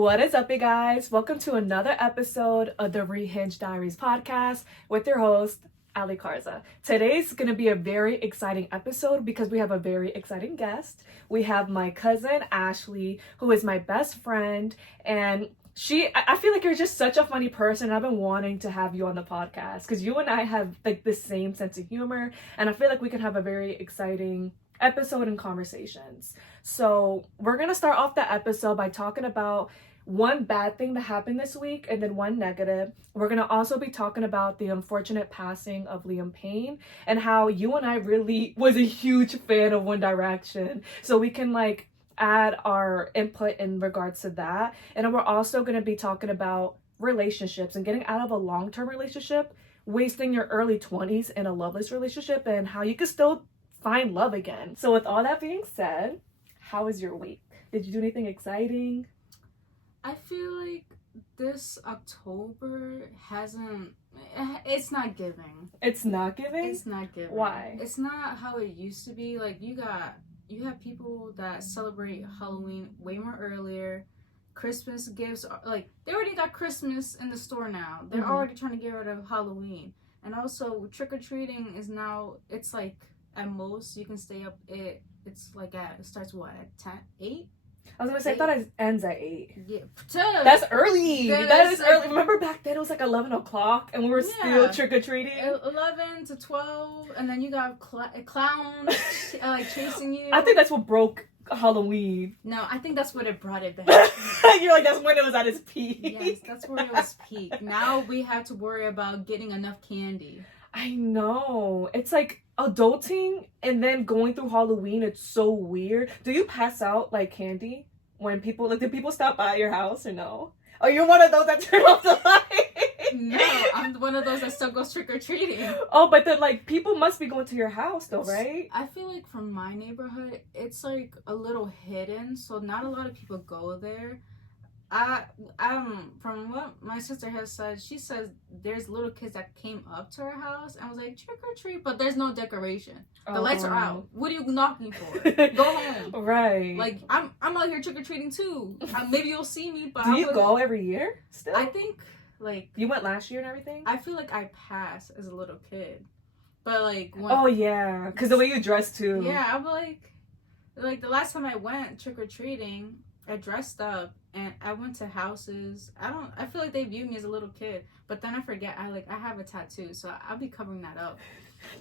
What is up, you guys? Welcome to another episode of the Rehinged Diaries podcast with your host, Ali Karza. Today's going to be a very exciting episode because we have a very exciting guest. We have my cousin, Ashley, who is my best friend, and I feel like you're just such a funny person. I've been wanting to have you on the podcast because you and I have like the same sense of humor, and I feel like we can have a very exciting episode and conversations. So we're gonna start off the episode by talking about one bad thing that happened this week and then one negative. We're gonna also be talking about the unfortunate passing of Payne and how you and I really was a huge fan of One Direction, so we can like add our input in regards to that. And then we're also going to be talking about relationships and getting out of a long-term relationship, wasting your early 20s in a loveless relationship, and how you can still find love again. So with all that being said, how was your week? Did you do anything exciting? I feel like this October it's not giving. It's not giving? It's not giving. Why? It's not how it used to be. Like, you have people that celebrate Halloween way more earlier. Christmas gifts they already got Christmas in the store now. They're already trying to get rid of Halloween. And also trick-or-treating is now, it's like at most you can stay up it starts at 8? I was gonna say, I thought it ends at 8. Yeah. That's early. That is like, early. Remember back then it was like 11 o'clock and we were still trick-or-treating? 11 to 12, and then you got clowns chasing you. I think that's what broke Halloween. No, I think that's what it brought it back. You're like, that's when it was at its peak. Yes, that's where it was peak. Now we have to worry about getting enough candy. I know. It's like adulting and then going through Halloween. It's so weird. Do you pass out like candy when people do people stop by your house or no? Oh, you're one of those that turn off the light. No, I'm one of those that still goes trick-or-treating. Oh, but then like people must be going to your house though, right? I feel like from my neighborhood, it's like a little hidden, so not a lot of people go there. From what my sister has said, she says there's little kids that came up to her house and was like, trick or treat, but there's no decoration. The lights are out. What are you knocking for? Go home. Right. Like, I'm out here trick or treating too. Maybe you'll see me, but do you go every year still? I think like you went last year and everything. I feel like I passed as a little kid, but like when, oh yeah, because the way you dress too. Yeah, I'm like the last time I went trick or treating, I dressed up and I went to houses. I feel like they view me as a little kid, but then I forget I have a tattoo, so I'll be covering that up.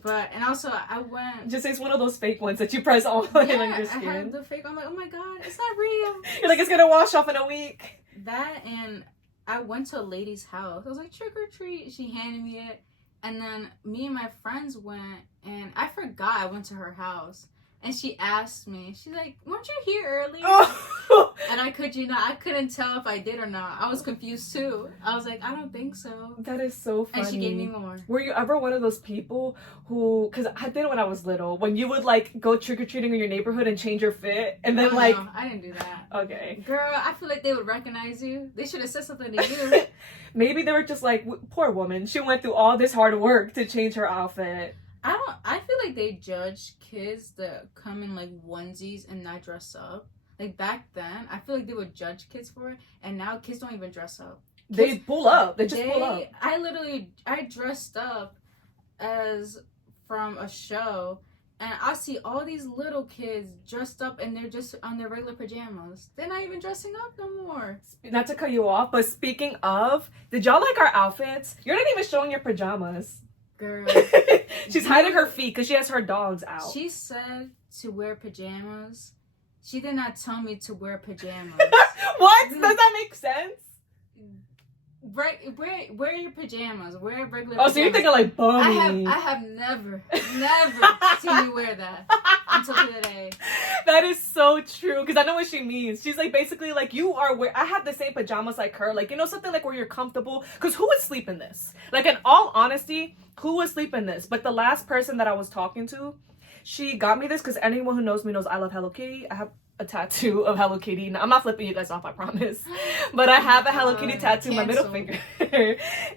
But and also I went. Just it's one of those fake ones that you press on yeah, on your skin. I have the fake. I'm like, oh my god, it's not real. You're like, it's gonna wash off in a week. That, and I went to a lady's house. I was like, trick or treat. She handed me it, and then me and my friends went, and I forgot I went to her house. And she asked me, she's like, weren't you here earlier? Oh. And I couldn't tell if I did or not. I was confused too. I was like, I don't think so. That is so funny. And she gave me more. Were you ever one of those people who, because I did it when I was little, when you would like go trick-or-treating in your neighborhood and change your fit and then No, I didn't do that. Okay. Girl, I feel like they would recognize you. They should have said something to you. Maybe they were just like, poor woman, she went through all this hard work to change her outfit. I feel like they judge kids that come in like onesies and not dress up. Like back then, I feel like they would judge kids for it, and now kids don't even dress up. They pull up. They just pull up. I dressed up as from a show, and I see all these little kids dressed up and they're just on their regular pajamas. They're not even dressing up no more. Not to cut you off, but speaking of, did y'all like our outfits? You're not even showing your pajamas. Girl. She's hiding her feet because she has her dogs out. She said to wear pajamas. She did not tell me to wear pajamas. What? Does that make sense? Wear your pajamas. Wear regular pajamas. So you're thinking like bunny. I have never seen you wear that until today. That is so true, because I know what she means. She's like, basically like, you are I have the same pajamas like her, like, you know, something like where you're comfortable, because who would sleep in this? Like, in all honesty, who would sleep in this? But the last person that I was talking to, she got me this because anyone who knows me knows I love Hello Kitty. I have a tattoo of Hello Kitty. Now, I'm not flipping you guys off, I promise. But I have a Hello Kitty tattoo, my middle finger.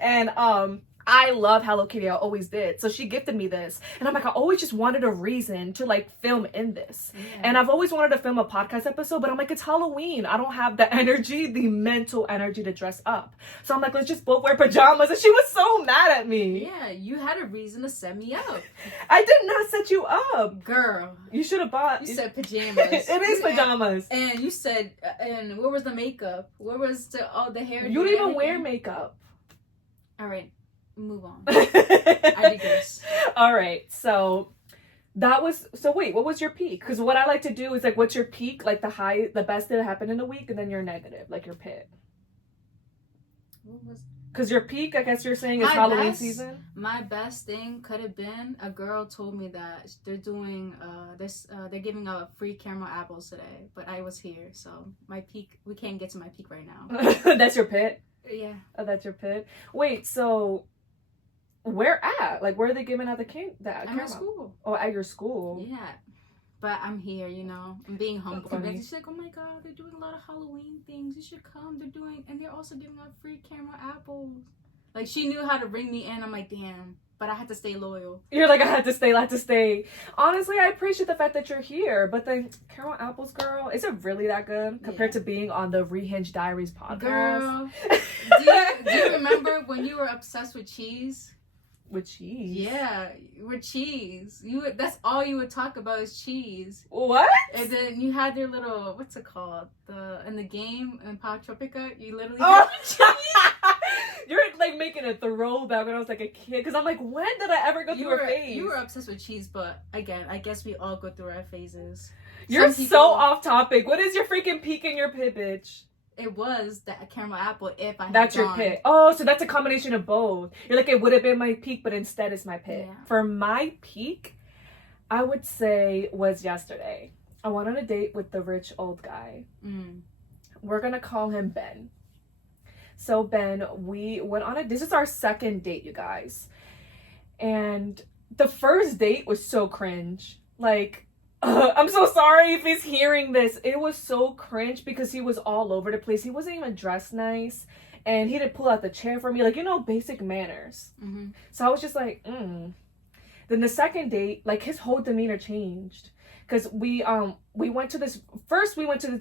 And I love Hello Kitty. I always did. So she gifted me this. And I'm like, I always just wanted a reason to like film in this. Yeah. And I've always wanted to film a podcast episode, but I'm like, it's Halloween. I don't have the energy, the mental energy to dress up. So I'm like, let's just both wear pajamas. And she was so mad at me. Yeah, you had a reason to set me up. I did not set you up. Girl. You should have bought. You said pajamas. It is pajamas. And you said, and where was the makeup? Where was the hair? You don't even wear makeup. All right. Move on. I digress. All right, so wait, what was your peak? Because what I like to do is like, what's your peak, like the best that happened in a week, and then your negative, like your pit. What was? Because your peak, I guess you're saying, is Halloween season. My best thing could have been, a girl told me that they're doing they're giving out free caramel apples today, but I was here, so my peak, we can't get to my peak right now. That's your pit. Yeah. Oh, that's your pit. Wait, so. Where at? Like, where are they giving out at my school. Oh, at your school? Yeah. But I'm here, you know. I'm being humble. She's like, oh my god, they're doing a lot of Halloween things. You should come. And they're also giving out free caramel apples. Like, she knew how to bring me in. I'm like, damn. But I had to stay loyal. You're like, I had to stay. Honestly, I appreciate the fact that you're here. But the caramel apples, girl, is it really that good compared to being on the Rehinged Diaries podcast? Girl, do you remember when you were obsessed with cheese? With cheese? Yeah, with cheese. That's all you would talk about is cheese. What? And then you had your little, what's it called? In the game in Power Tropica, you literally had cheese. You're like making a throwback when I was like a kid. Because I'm like, when did I ever go through a phase? You were obsessed with cheese, but again, I guess we all go through our phases. You're so off topic. What is your freaking peak and your pit, bitch? It was that caramel apple if I had That's gone. Your pit. Oh, so that's a combination of both. You're like, it would have been my peak, but instead it's my pit. Yeah. For my peak, I would say was yesterday. I went on a date with the rich old guy. We're going to call him Ben. So Ben, we went on this is our second date, you guys. And the first date was so cringe. Like, I'm so sorry if he's hearing this. It was so cringe because he was all over the place. He wasn't even dressed nice. And he didn't pull out the chair for me. Like, you know, basic manners. Mm-hmm. So I was just like, Then the second date, like, his whole demeanor changed. Because we went to this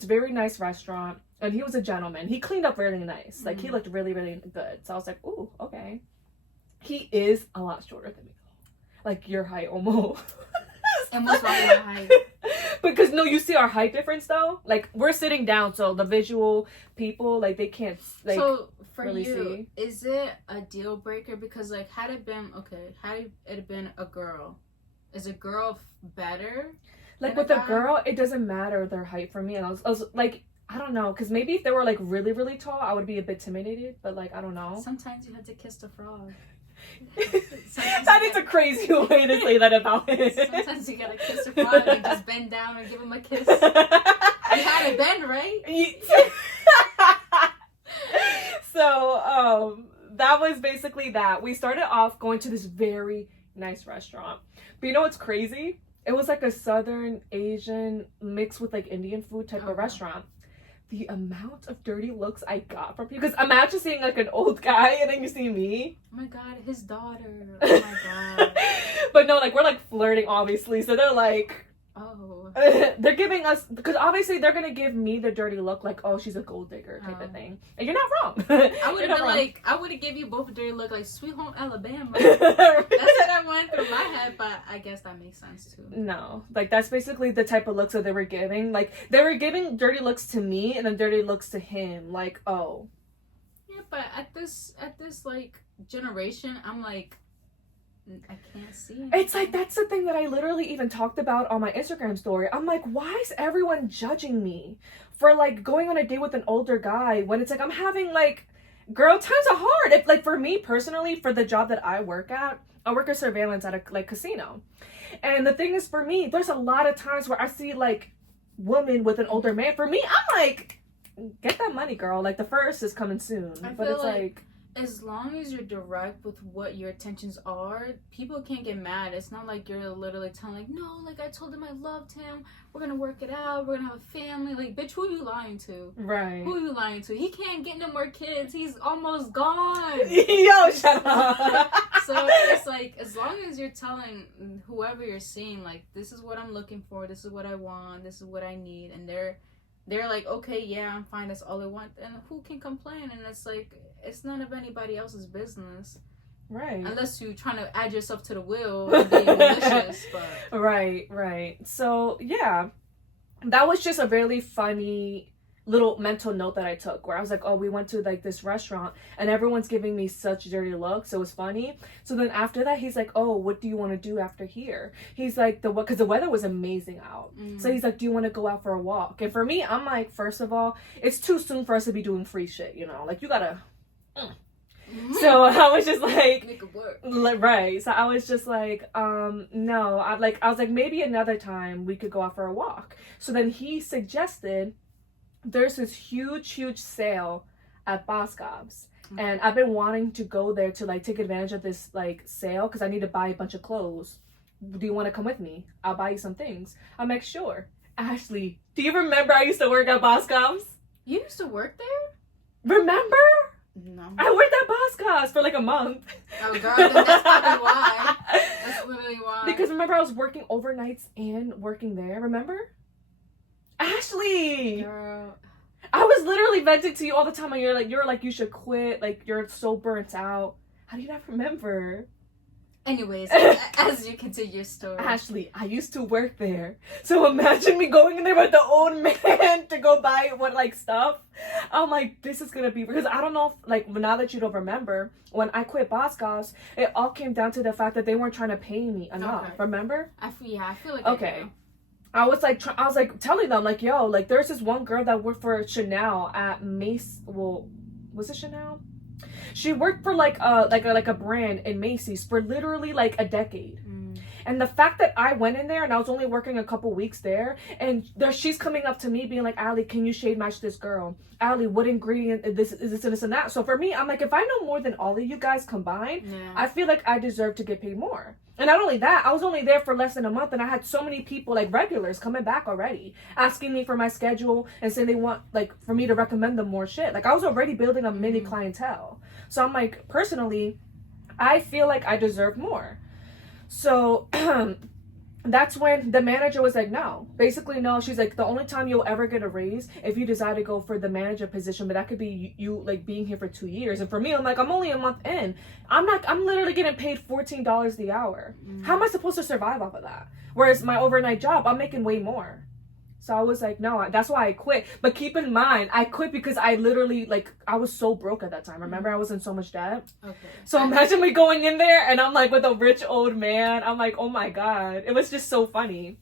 very nice restaurant. And he was a gentleman. He cleaned up really nice. Mm-hmm. Like, he looked really, really good. So I was like, ooh, okay. He is a lot shorter than me. Like, your height almost. And what's wrong with my height? Because no, you see our height difference though. Like, we're sitting down, so the visual people, like, they can't like. So for really you, see. Is it a deal breaker? Because like, had it been a girl, is a girl better? Like with a girl, it doesn't matter their height for me. And I was like, I don't know, because maybe if they were like really, really tall, I would be a bit intimidated. But like, I don't know. Sometimes you have to kiss the frog. That is a crazy way to say that about it. Sometimes you gotta kiss a frog and just bend down and give him a kiss. You had to bend, right? So, that was basically that. We started off going to this very nice restaurant. But you know what's crazy? It was like a Southern Asian mixed with like Indian food type of restaurant. The amount of dirty looks I got from people. Because imagine seeing like an old guy and then you see me. Oh my god, his daughter. Oh my god. But no, like, we're like flirting obviously. So they're like, oh. They're giving us, because obviously they're going to give me the dirty look like, oh, she's a gold digger type of thing. And you're not wrong. I would have been like, I would have given you both a dirty look like Sweet Home Alabama. That's what I went through my head, but I guess that makes sense too. No, like, that's basically the type of looks that they were giving. Like, they were giving dirty looks to me and then dirty looks to him. Like, oh. Yeah, but at this like generation, I'm like, I can't see anything. It's like, that's the thing that I literally even talked about on my Instagram story. I'm like, why is everyone judging me for like going on a date with an older guy when it's like, I'm having like, girl, times are hard. If like, for me personally, for the job that I work at surveillance at a like casino. And the thing is, for me, there's a lot of times where I see like women with an older man. For me, I'm like, get that money, girl. Like, the first is coming soon. But it's like as long as you're direct with what your intentions are, people can't get mad. It's not like you're literally telling, like, no, like, I told him I loved him. We're gonna work it out. We're gonna have a family. Like, bitch, who are you lying to? Right. Who are you lying to? He can't get no more kids. He's almost gone. Yo, shut up. So it's like, as long as you're telling whoever you're seeing, like, this is what I'm looking for. This is what I want. This is what I need. And they're like, okay, yeah, I'm fine. That's all I want. And who can complain? And it's like, it's none of anybody else's business. Right. Unless you're trying to add yourself to the wheel and being malicious. But Right. So, yeah. That was just a really funny little mental note that I took where I was like, oh, we went to like this restaurant and everyone's giving me such dirty looks. So it was funny. So then after that, he's like, oh, what do you want to do after here? He's like, because the weather was amazing out. So he's like, do you want to go out for a walk? And for me, I'm like, first of all, it's too soon for us to be doing free shit, you know? Like, you gotta... So I was just like, make it work. Right. So I was just like, no. I was like, maybe another time we could go out for a walk. So then he suggested there's this huge sale at Boscov's. And I've been wanting to go there to like take advantage of this like sale because I need to buy a bunch of clothes. Do you want to come with me? I'll buy you some things. I'm like, sure. Ashley, do you remember I used to work at Boscov's? You used to work there? Remember? No. I worked at Boscov's for like a month. Oh, girl, then that's probably why. That's literally why. Because remember, I was working overnights and working there. Remember? Ashley! Girl. I was literally venting to you all the time, and you're like, you should quit. Like, you're so burnt out. How do you not remember? Anyways, as you continue your story. Ashley, I used to work there. So imagine me going in there with the old man to go buy stuff. I'm like, this is gonna be, because I don't know if, like, now that you don't remember, when I quit Boscov's, it all came down to the fact that they weren't trying to pay me enough. Okay. Remember? I feel like okay. I was like telling them, like, yo, like, there's this one girl that worked for Chanel at Mace. Well, was it Chanel? She worked for like a brand in Macy's for literally like a decade. And the fact that I went in there and I was only working a couple weeks there, and she's coming up to me being like, Allie, can you shade match this girl? Allie, what ingredient is this and that? So for me, I'm like, if I know more than all of you guys combined, I feel like I deserve to get paid more. And not only that, I was only there for less than a month, and I had so many people, like regulars, coming back already, asking me for my schedule and saying they want, like, for me to recommend them more shit. Like, I was already building a mini clientele. So I'm like, personally, I feel like I deserve more. So that's when the manager was like, no. Basically, no. She's like, the only time you'll ever get a raise if you decide to go for the manager position, but that could be you like being here for 2 years. And for me, I'm like, I'm only a month in. I'm literally getting paid $14 the hour. How am I supposed to survive off of that? Whereas my overnight job, I'm making way more. So I was like, no, that's why I quit. But keep in mind, I quit because I literally, like, I was so broke at that time. Remember, I was in so much debt. Okay. So imagine me going in there and I'm like with a rich old man. I'm like, oh my God. It was just so funny.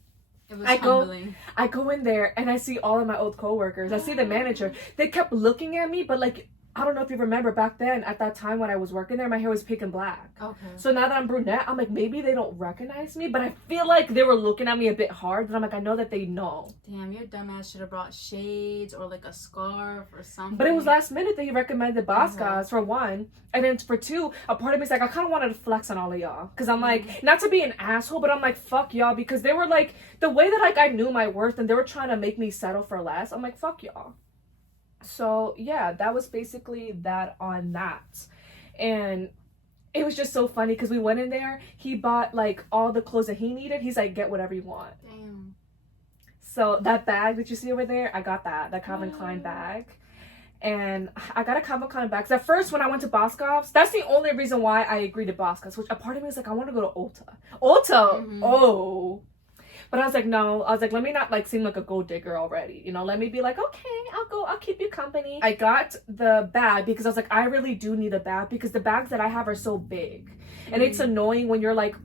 It was humbling. I go in there and I see all of my old coworkers. I see the manager. They kept looking at me, but like, I don't know if you remember back then, at that time when I was working there, my hair was pink and black. Okay. So now that I'm brunette, I'm like, maybe they don't recognize me, but I feel like they were looking at me a bit hard, and I'm like, I know that they know. Damn, your dumbass should have brought shades or like a scarf or something. But it was last minute that he recommended Boscov's, for one. And then for two, a part of me is like, I kind of wanted to flex on all of y'all. Because I'm like, not to be an asshole, but I'm like, fuck y'all. Because they were like, the way that like I knew my worth and they were trying to make me settle for less, I'm like, fuck y'all. So yeah, that was basically that on that. And it was just so funny because we went in there, he bought like all the clothes that he needed. He's like, get whatever you want. Damn. So that bag that you see over there, I got that Calvin Klein bag. And I got a Calvin Klein bag. 'Cause at first when I went to Boscov's, that's the only reason why I agreed to Boscov's, which a part of me was like, I want to go to Ulta. Oh. But I was like, no. I was like, let me not like seem like a gold digger already. You know, let me be like, okay, I'll keep you company. I got the bag because I was like, I really do need a bag because the bags that I have are so big. And it's annoying when you're like,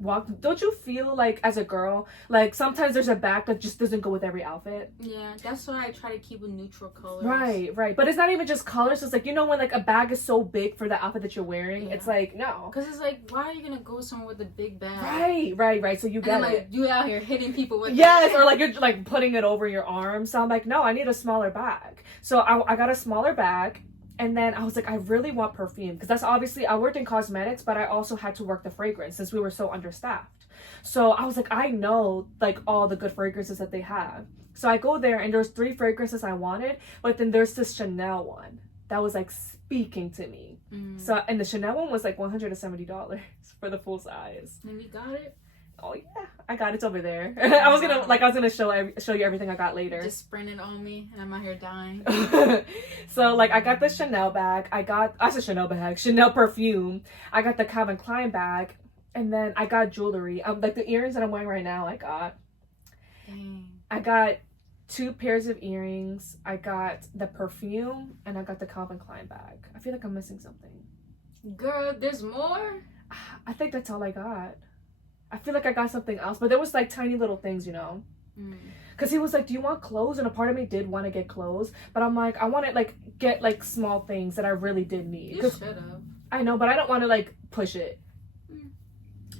don't you feel like as a girl, like sometimes there's a bag that just doesn't go with every outfit? Yeah, that's why I try to keep with neutral colors. Right. But it's not even just colors. It's like, you know, when like a bag is so big for the outfit that you're wearing, it's like, no. Because it's like, why are you going to go somewhere with a big bag? Right. So you get like, it. You out here hitting people with Yes, or like you're like putting it over your arm. So I'm like, no, I need a smaller bag. So I got a smaller bag. And then I was like, I really want perfume. Because that's obviously, I worked in cosmetics, but I also had to work the fragrance since we were so understaffed. So I was like, I know like all the good fragrances that they have. So I go there and there's 3 fragrances I wanted. But then there's this Chanel one that was like speaking to me. So, and the Chanel one was like $170 for the full size. And you got it? Oh yeah, I got it. It's over there. I was gonna show you everything I got later. Just sprint it on me, and I'm out here dying. So like I got the Chanel bag. Chanel perfume. I got the Calvin Klein bag, and then I got jewelry. Like the earrings that I'm wearing right now. Dang. I got 2 pairs of earrings. I got the perfume, and I got the Calvin Klein bag. I feel like I'm missing something. Girl, there's more? I think that's all I got. I feel like I got something else, but there was like tiny little things, Because he was like, do you want clothes? And a part of me did want to get clothes, but I'm like, I want to like get like small things that I really did need. You should have. I know, but I don't want to like push it.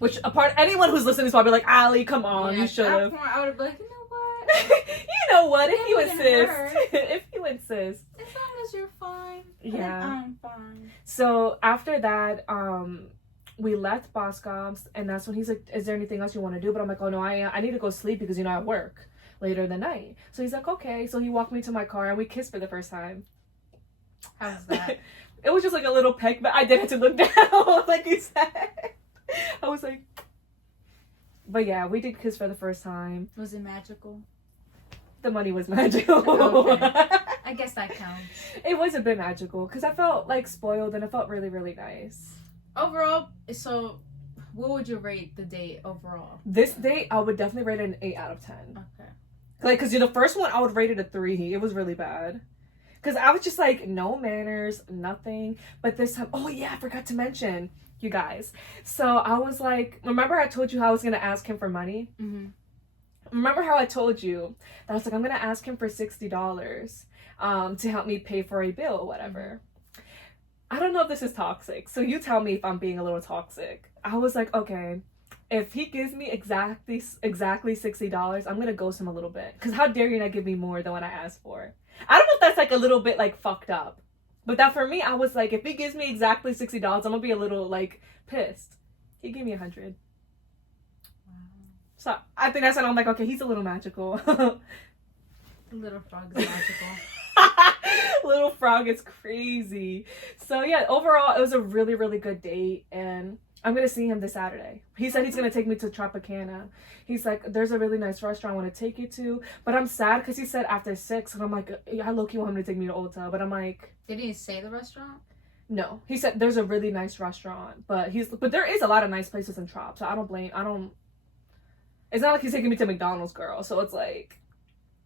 Which anyone who's listening is probably like, Ali, come on, you should have. I would have been like, you know what? You know what? If you insist. If you insist. As long as you're fine. Yeah. I'm fine. So after that, we left Boscov's, and that's when he's like, is there anything else you want to do? But I'm like, oh no, I need to go sleep because I work later in the night. So he's like, okay. So he walked me to my car and we kissed for the first time. How was that? It was just like a little peck, but I did have to look down, like you said. I was like, but yeah, we did kiss for the first time. Was it magical? The money was magical. Okay. I guess that counts. It was a bit magical because I felt like spoiled and it felt really, really nice. Overall, so what would you rate the date overall? This date, I would definitely rate it an 8 out of 10. Okay. Like, because the first one, I would rate it a 3. It was really bad. Because I was just like, no manners, nothing. But this time, oh yeah, I forgot to mention, you guys. So I was like, remember I told you how I was going to ask him for money? Mm-hmm. Remember how I told you that I was like, I'm going to ask him for $60 to help me pay for a bill or whatever. I don't know if this is toxic, so you tell me if I'm being a little toxic. I was like, okay, if he gives me exactly $60, I'm gonna ghost him a little bit. Cause how dare you not give me more than what I asked for? I don't know if that's like a little bit like fucked up, but that for me, I was like, if he gives me exactly $60, I'm gonna be a little like pissed. He gave me 100. Wow. So I think that's when I'm like, okay, he's a little magical. Little frog is magical. Little frog is crazy. So yeah, overall it was a really, really good date, and I'm gonna see him this Saturday. He said he's gonna take me to Tropicana. He's like, there's a really nice restaurant I want to take you to, but I'm sad because he said after 6, and I'm like, I low-key want him to take me to Ulta, but I'm like, Did he say the restaurant? No, he said there's a really nice restaurant, but there is a lot of nice places in Trop, so it's not like he's taking me to McDonald's, girl. So it's like,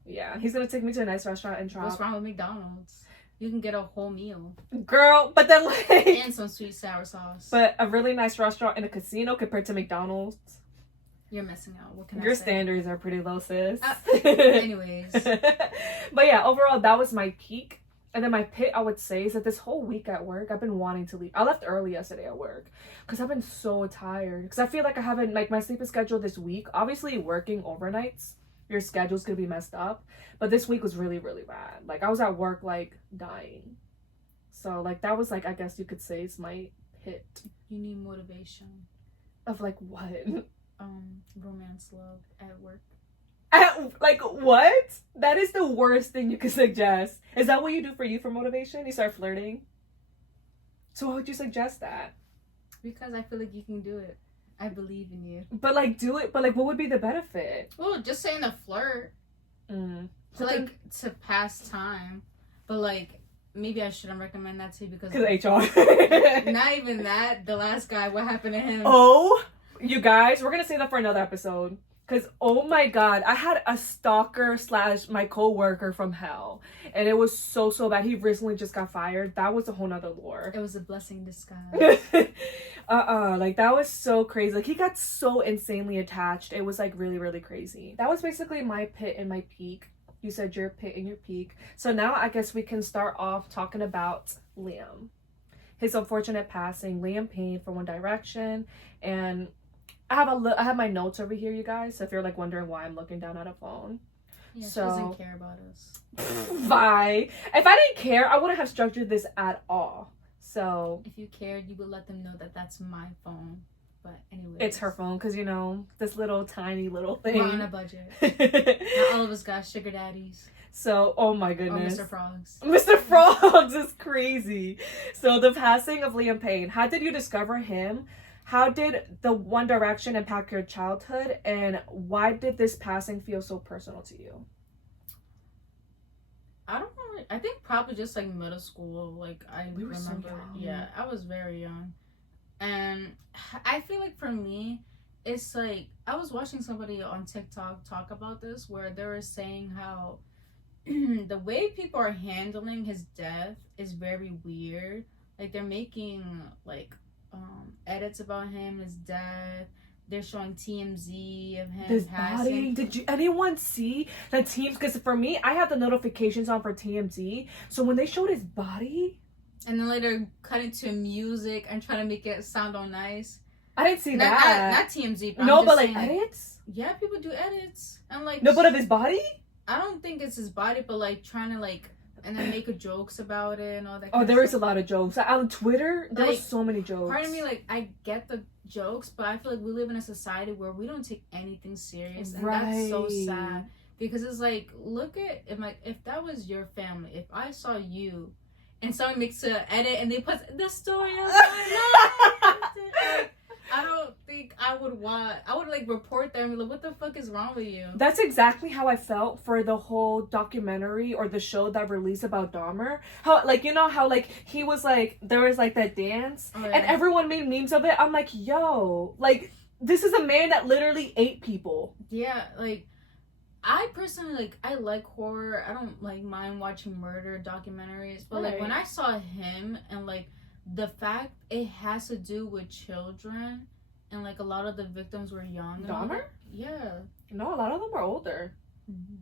yeah, he's gonna take me to a nice restaurant in Trop. What's wrong with McDonald's? You can get a whole meal. Girl, but then like... And some sweet sour sauce. But a really nice restaurant in a casino compared to McDonald's. You're missing out. What can I say? Your standards are pretty low, sis. Anyways. But yeah, overall, that was my peak. And then my pit, I would say, is that this whole week at work, I've been wanting to leave. I left early yesterday at work because I've been so tired. Because I feel like I haven't, like, my sleeping schedule this week. Obviously, working overnights, your schedule's gonna be messed up. But this week was really, really bad. Like, I was at work, like, dying. So, like, that was, like, I guess you could say it's my pit. You need motivation. Of, like, what? Romance love at work. Like, what? That is the worst thing you could suggest. Is that what you do for motivation? You start flirting? So why would you suggest that? Because I feel like you can do it. I believe in you. But, like, do it. But, like, what would be the benefit? Well, just saying a flirt. To, like, to pass time. But, like, maybe I shouldn't recommend that to you because HR. Not even that. The last guy, what happened to him? Oh, you guys, we're going to save that for another episode. Because, oh my God, I had a stalker / my co-worker from hell. And it was so, so bad. He recently just got fired. That was a whole nother lore. It was a blessing in disguise. Like, that was so crazy. Like, he got so insanely attached. It was, like, really, really crazy. That was basically my pit and my peak. You said your pit and your peak. So now I guess we can start off talking about Liam. His unfortunate passing. Liam Payne for One Direction. And I have my notes over here, you guys. So if you're like wondering why I'm looking down at a phone. Yeah, So, she doesn't care about us. Bye. If I didn't care, I wouldn't have structured this at all. So if you cared, you would let them know that that's my phone. But anyway, it's her phone because this little tiny little thing. We're on a budget. Not all of us got sugar daddies. So, oh my goodness. Or Mr. Frogs. Mr. Frogs is crazy. So the passing of Liam Payne. How did you discover him? How did the One Direction impact your childhood? And why did this passing feel so personal to you? I don't know. I think probably just like middle school. Like We were so remember. young. Yeah, I was very young. And I feel like for me, it's like I was watching somebody on TikTok talk about this where they were saying how the way people are handling his death is very weird. Like they're making like edits about him, his death. They're showing TMZ of him His passing. body. Did anyone see the teams? Because for me, I had the notifications on for TMZ. So when they showed his body, and then later cut into music and try to make it sound all nice. I didn't see that. Not TMZ. But No, I'm just but like saying, edits. Yeah, people do edits. And like No, but of his body. I don't think it's his body, but like trying to like and then make jokes about it and all that. Oh, there was a lot of jokes. Like, on Twitter, there Like, was so many jokes. Part of me, like, I get the jokes, but I feel like we live in a society where we don't take anything serious, and that's so sad. Because it's like, look at if that was your family, if I saw you, and someone makes an edit and they put the story of my life. I don't think I would like report them and be like, what the fuck is wrong with you? That's exactly how I felt for the whole documentary or the show that released about Dahmer. How, like, you know how, like, he was like, there was like that dance and everyone made memes of it. I'm like, yo, like, this is a man that literally ate people. Yeah, like, I personally, like, I like horror. I don't, like, mind watching murder documentaries. But, like, when I saw him and, like, the fact it has to do with children and like a lot of the victims were young. Dahmer? Yeah. No, a lot of them were older.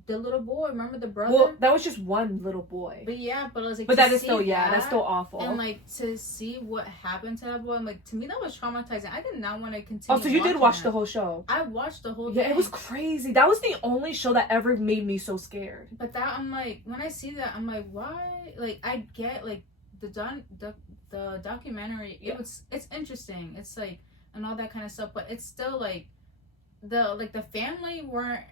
The little boy, remember the brother? Well, that was just one little boy. But yeah, but I was like, but that is still that's still awful. And like to see what happened to that boy, I'm like, to me that was traumatizing. I did not want to continue. Oh, so you did watch the whole show? I watched the whole. Yeah, thing. it was crazy. That was the only show that ever made me so scared. But that I'm like, when I see that, I'm like, why? Like I get like the documentary, it's interesting, it's like and all that kind of stuff, but it's still like the family weren't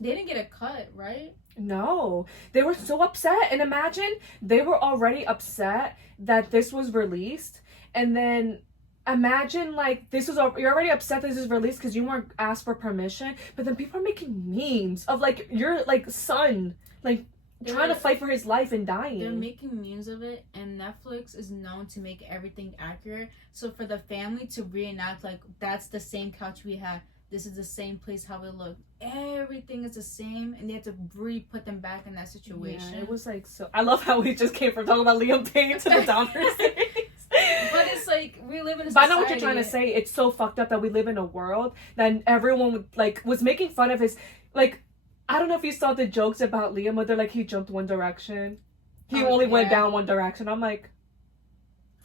they didn't get a cut, right? No, they were so upset. And imagine they were already upset that this was released, and then imagine like you're already upset that this is released because you weren't asked for permission, but then people are making memes of like your like son like trying to fight for his life and dying. They're making memes of it, and Netflix is known to make everything accurate. So for the family to reenact like that's the same couch we had, this is the same place how it looked, everything is the same, and they have to put them back in that situation. Yeah, it was like so. I love how we just came from talking about Liam Payne to the Dahmer series. But it's like we live in a society. But I know what you're trying to say. It's so fucked up that we live in a world that everyone was making fun of his like. I don't know if you saw the jokes about Liam, where they're like he jumped one direction. He only went down one direction. I'm like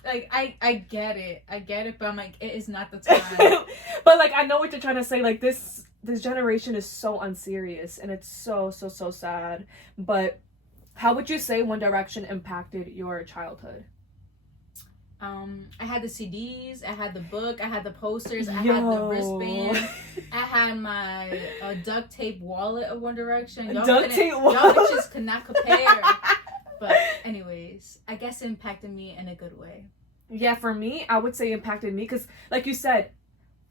I get it, but I'm like, it is not the time. But like I know what you're trying to say. Like this generation is so unserious, and it's so sad. But how would you say One Direction impacted your childhood? I had the CDs, I had the book, I had the posters, I had the wristband, I had my duct tape wallet of One Direction. Y'all bitches could not compare. But anyways, I guess it impacted me in a good way. Yeah, for me, I would say it impacted me because, like you said,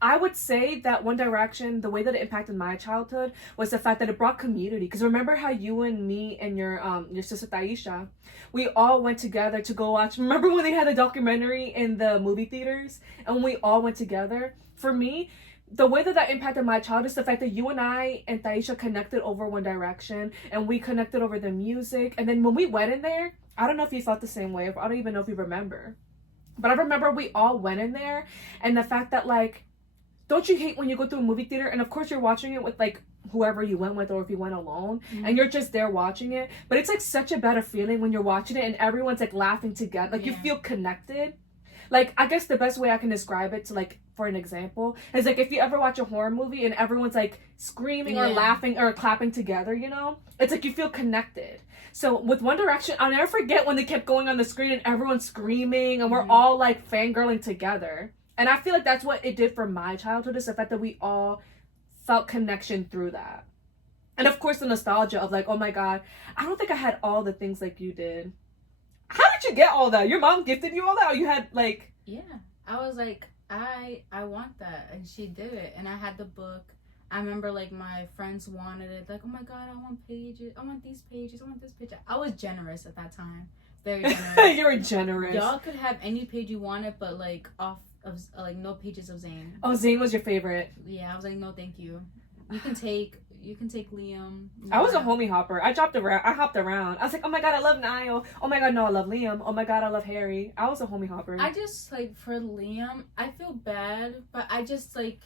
I would say that One Direction, the way that it impacted my childhood was the fact that it brought community. Because remember how you and me and your sister Taisha, we all went together to go watch. Remember when they had a documentary in the movie theaters and we all went together? For me, the way that impacted my childhood is the fact that you and I and Taisha connected over One Direction, and we connected over the music. And then when we went in there, I don't know if you thought the same way. I don't even know if you remember. But I remember we all went in there, and the fact that like, don't you hate when you go through a movie theater and of course you're watching it with like whoever you went with, or if you went alone, and you're just there watching it, but it's like such a better feeling when you're watching it and everyone's like laughing together, like you feel connected. Like I guess the best way I can describe it to like for an example, is like if you ever watch a horror movie and everyone's like screaming or laughing or clapping together, you know, it's like you feel connected. So with One Direction, I'll never forget when they kept going on the screen and everyone's screaming and we're all like fangirling together. And I feel like that's what it did for my childhood, is the fact that we all felt connection through that. And of course the nostalgia of like, oh my God, I don't think I had all the things like you did. How did you get all that? Your mom gifted you all that? Or you had like... Yeah. I was like, I want that. And she did it. And I had the book. I remember like my friends wanted it. Like, oh my God, I want pages. I want these pages. I want this page. I was generous at that time. Very generous. You were generous. Y'all could have any page you wanted, but like off of like no pages of Zayn. Oh, Zayn was your favorite. Yeah, I was like, no, thank you. You can take Liam. I was a homie hopper. I hopped around. I was like, oh my God, I love Niall. Oh my God, no, I love Liam. Oh my God, I love Harry. I was a homie hopper. I just like, for Liam, I feel bad, but I just like,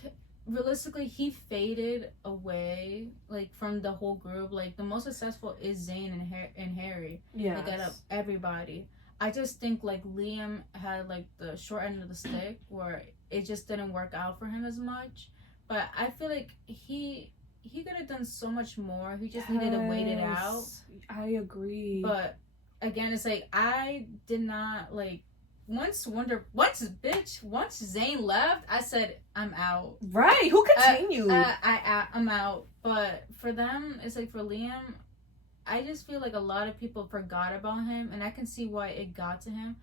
realistically, he faded away like from the whole group. Like the most successful is Zayn and Harry. Yeah. Like out of everybody. I just think like Liam had like the short end of the stick where it just didn't work out for him as much. But I feel like he could have done so much more. He just needed to wait it out. I agree. But again, it's like I did not like once Zayn left, I said I'm out. Right? Who continued? I'm out. But for them, it's like for Liam, I just feel like a lot of people forgot about him, and I can see why it got to him.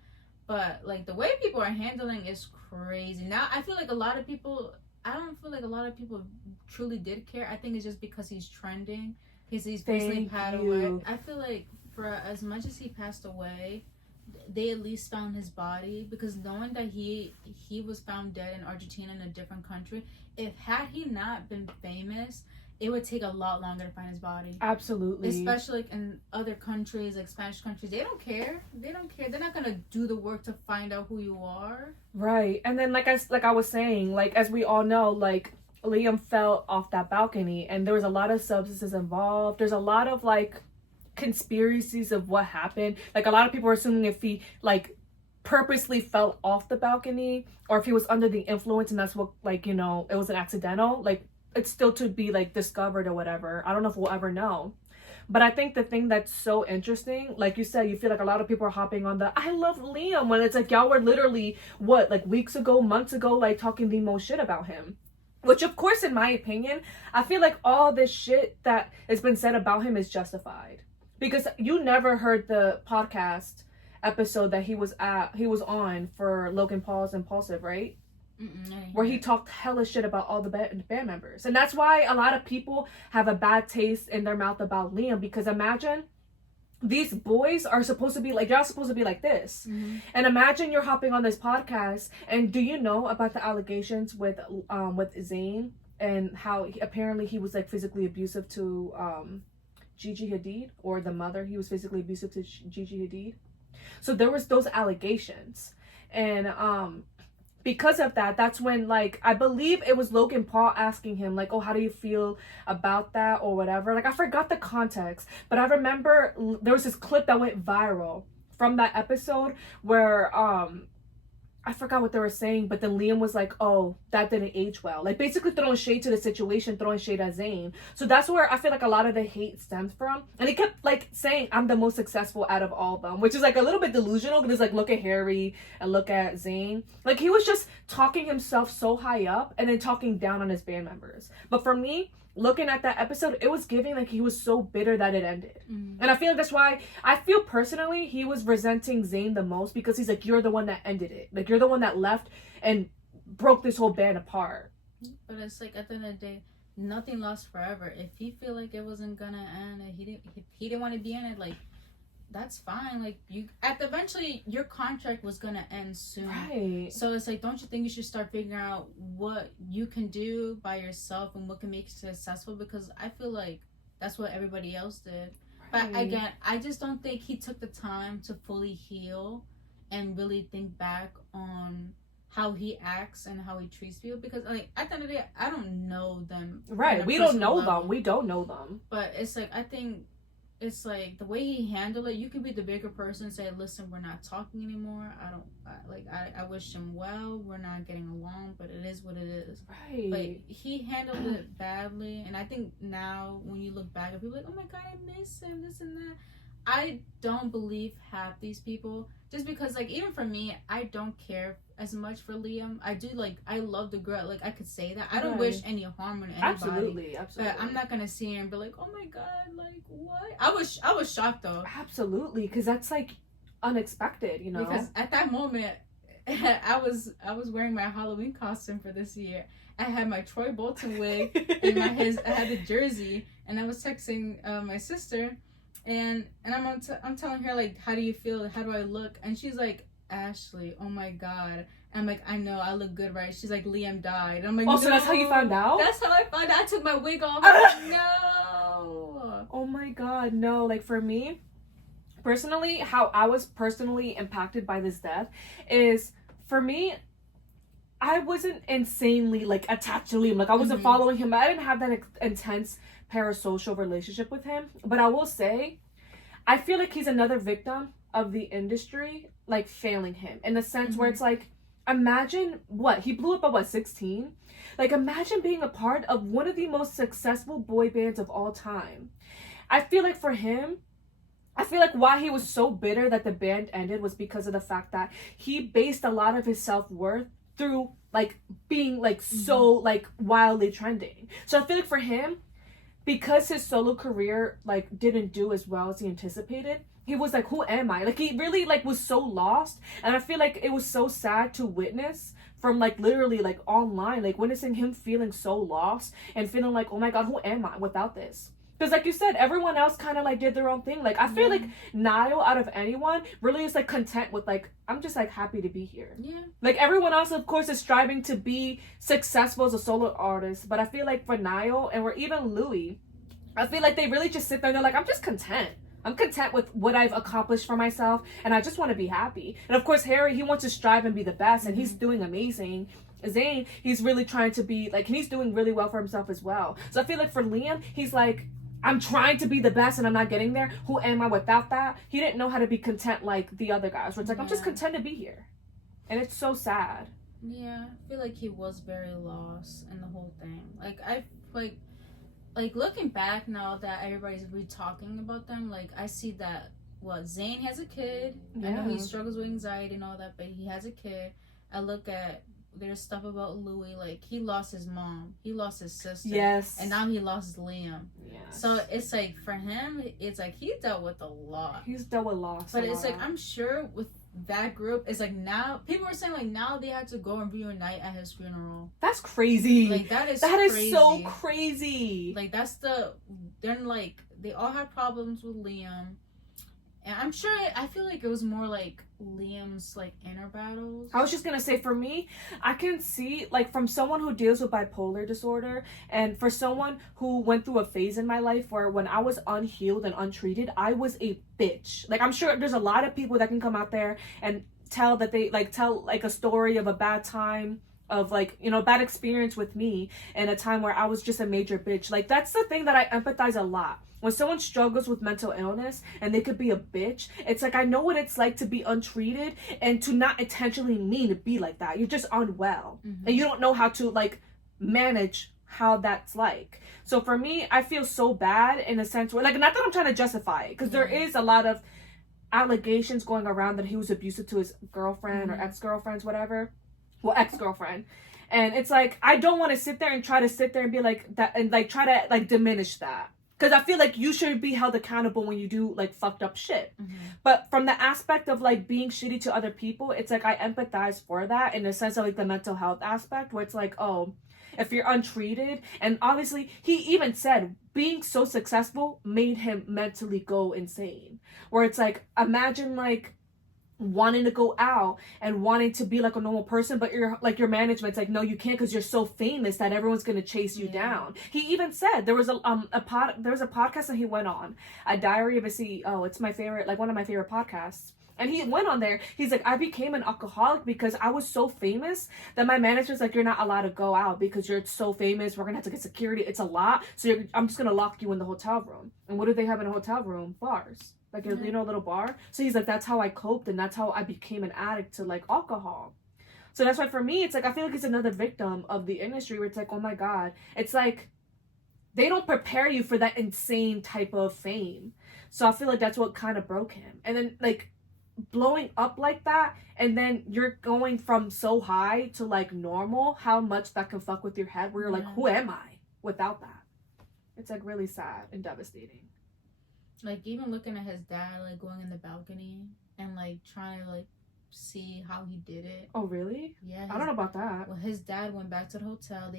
But like the way people are handling is crazy. Now I feel like a lot of people. I don't feel like a lot of people truly did care. I think it's just because he's trending. He's basically passed away. I feel like for as much as he passed away, they at least found his body, because knowing that he was found dead in Argentina, in a different country, had he not been famous, it would take a lot longer to find his body. Absolutely. Especially like in other countries, like Spanish countries, they don't care. They're not gonna do the work to find out who you are. Right. And then like I was saying, like as we all know, like Liam fell off that balcony and there was a lot of substances involved. There's a lot of like conspiracies of what happened. Like a lot of people are assuming if he like purposely fell off the balcony or if he was under the influence and that's what, like, you know, it was an accidental. Like it's still to be like discovered or whatever. I don't know if we'll ever know. But I think the thing that's so interesting, like you said, you feel like a lot of people are hopping on the I love Liam, when it's like y'all were literally what, like weeks ago, months ago, like talking the most shit about him. Which of course, in my opinion, I feel like all this shit that has been said about him is justified. Because you never heard the podcast episode that he was on for Logan Paul's Impulsive, right? Where he talked hella shit about all the band members. And that's why a lot of people have a bad taste in their mouth about Liam, because imagine these boys are supposed to be like, y'all supposed to be like this. And imagine you're hopping on this podcast, and do you know about the allegations with Zayn and how apparently he was like physically abusive to Gigi Hadid, or the mother, he was physically abusive to Gigi Hadid. So there was those allegations, and because of that, that's when, like, I believe it was Logan Paul asking him, like, oh, how do you feel about that or whatever. Like, I forgot the context, but I remember there was this clip that went viral from that episode where I forgot what they were saying, but then Liam was like, oh, that didn't age well. Like, basically throwing shade to the situation, throwing shade at Zayn. So that's where I feel like a lot of the hate stems from. And he kept, like, saying, I'm the most successful out of all of them, which is, like, a little bit delusional, because, like, look at Harry and look at Zayn. Like, he was just talking himself so high up and then talking down on his band members. But for me, looking at that episode, it was giving like he was so bitter that it ended. And I feel like that's why I feel personally he was resenting Zayn the most, because he's like, you're the one that ended it. Like, you're the one that left and broke this whole band apart. But it's like, at the end of the day, nothing lasts forever. If he feel like it wasn't gonna end and he didn't want to be in it, like, that's fine. Like, eventually your contract was gonna end soon, right? So it's like, don't you think you should start figuring out what you can do by yourself and what can make you successful? Because I feel like that's what everybody else did. Right. But again, I just don't think he took the time to fully heal and really think back on how he acts and how he treats people, because like at the end of the day, I don't know them. Right. We don't know them. We don't know them. But it's like, I think it's like the way he handled it. You could be the bigger person and say, listen, we're not talking anymore. I wish him well. We're not getting along, but it is what it is. Right. But he handled it badly. And I think now when you look back at people like, oh my God, I miss him, this and that. I don't believe half these people. Just because, like, even for me, I don't care as much for Liam. I do, like, I love the girl. Like, I could say that. I don't wish any harm on anybody. Absolutely. But I'm not gonna see her and be like, oh my God, like, what? I was shocked, though. Absolutely, because that's, like, unexpected, you know? Because at that moment, I was wearing my Halloween costume for this year. I had my Troy Bolton wig, and I had the jersey, and I was texting my sister, and I'm telling her, like, how do you feel? How do I look? And she's like, Ashley, oh my God. And I'm like, I know, I look good, right? She's like, Liam died. And I'm like, oh, no. so that's how you found out? That's how I found out. I took my wig off. I'm like, no. Oh my God, no. Like, for me, personally, how I was personally impacted by this death is, for me, I wasn't insanely, like, attached to Liam. Like, I wasn't following him. I didn't have that intense parasocial relationship with him. But I will say, I feel like he's another victim of the industry, like, failing him. In the sense where it's like, imagine, he blew up at, 16? Like, imagine being a part of one of the most successful boy bands of all time. I feel like for him, why he was so bitter that the band ended was because of the fact that he based a lot of his self-worth through, like, being, like, so, like, wildly trending. So I feel like for him, because his solo career, like, didn't do as well as he anticipated, he was like, who am I? Like, he really, like, was so lost. And I feel like it was so sad to witness from, like, literally, like, online, like, witnessing him feeling so lost and feeling like, oh my God, who am I without this? Because, like you said, everyone else kind of, like, did their own thing. Like, I feel like Niall, out of anyone, really is, like, content with, like, I'm just, like, happy to be here. Yeah. Like, everyone else, of course, is striving to be successful as a solo artist. But I feel like for Niall, and or even Louis, I feel like they really just sit there and they're like, I'm just content. I'm content with what I've accomplished for myself, and I just want to be happy. And, of course, Harry, he wants to strive and be the best, and he's doing amazing. Zayn, he's really trying to be, like, and he's doing really well for himself as well. So I feel like for Liam, he's like, I'm trying to be the best and I'm not getting there. Who am I without that? He didn't know how to be content like the other guys. Where it's like, I'm just content to be here. And it's so sad. Yeah, I feel like he was very lost in the whole thing. Like looking back now that everybody's re-talking about them, like, I see that, Zayn has a kid. I know he struggles with anxiety and all that, but he has a kid. I look at, there's stuff about Louis, like, he lost his mom, he lost his sister, and now he lost Liam. So it's like, for him, it's like he dealt with a lot. He's dealt with loss. But it's like, I'm sure with that group, it's like, now people are saying, like, now they had to go and reunite at his funeral. That's crazy. Like, that is so crazy. Like, they're like, they all had problems with Liam. And I'm sure, I feel like it was more like Liam's, like, inner battles. I was just gonna say, for me, I can see, like, from someone who deals with bipolar disorder, and for someone who went through a phase in my life where when I was unhealed and untreated, I was a bitch. Like, I'm sure there's a lot of people that can come out there and tell a story of a bad time, of, like, you know, bad experience with me, and a time where I was just a major bitch. Like, that's the thing that I empathize a lot. When someone struggles with mental illness and they could be a bitch, it's like, I know what it's like to be untreated and to not intentionally mean to be like that. You're just unwell. And you don't know how to, like, manage how that's like. So for me, I feel so bad in a sense where, like, not that I'm trying to justify it, because there is a lot of allegations going around that he was abusive to his girlfriend or ex-girlfriends, whatever. Well, ex-girlfriend. And it's like, I don't want to sit there and try to sit there and be like that and, like, try to, like, diminish that. Because I feel like you should be held accountable when you do, like, fucked up shit. But from the aspect of, like, being shitty to other people, it's like, I empathize for that in the sense of, like, the mental health aspect, where it's like, oh, if you're untreated, and obviously he even said being so successful made him mentally go insane. Where it's like, imagine, like, wanting to go out and wanting to be like a normal person, but your management's like, no, you can't, because you're so famous that everyone's gonna chase you down. He even said there was a podcast that he went on, A Diary of a CEO. It's my favorite, like, one of my favorite podcasts. And he went on there. He's like, I became an alcoholic because I was so famous that my manager's like, you're not allowed to go out because you're so famous. We're going to have to get security. It's a lot. So I'm just going to lock you in the hotel room. And what do they have in a hotel room? Bars. Like, you know, a little bar. So he's like, that's how I coped. And that's how I became an addict to, like, alcohol. So that's why for me, it's like, I feel like it's another victim of the industry where it's like, oh my God. It's like, they don't prepare you for that insane type of fame. So I feel like that's what kind of broke him. And then, like, blowing up like that, and then you're going from so high to, like, normal, how much that can fuck with your head, where you're like, who am I without that? It's, like, really sad and devastating. Like, even looking at his dad, like, going in the balcony and, like, trying to, like, see how he did it. Oh, really? Yeah. I don't know about that. Well, his dad went back to the hotel.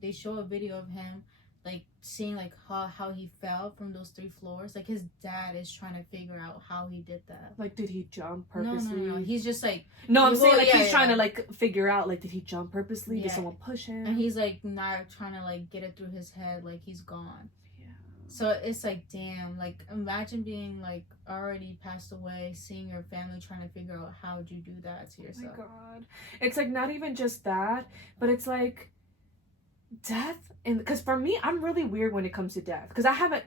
They show a video of him, like, seeing, like, how he fell from those 3 floors. Like, his dad is trying to figure out how he did that. Like, did he jump purposely? No. He's just, like... No, I'm saying, like, he's trying to, like, figure out, like, did he jump purposely? Yeah. Did someone push him? And he's, like, not trying to, like, get it through his head. Like, he's gone. So it's like, damn, like, imagine being, like, already passed away, seeing your family trying to figure out how'd you do that to yourself. Oh my God. It's, like, not even just that, but it's, like, death. And because for me, I'm really weird when it comes to death. Because I haven't,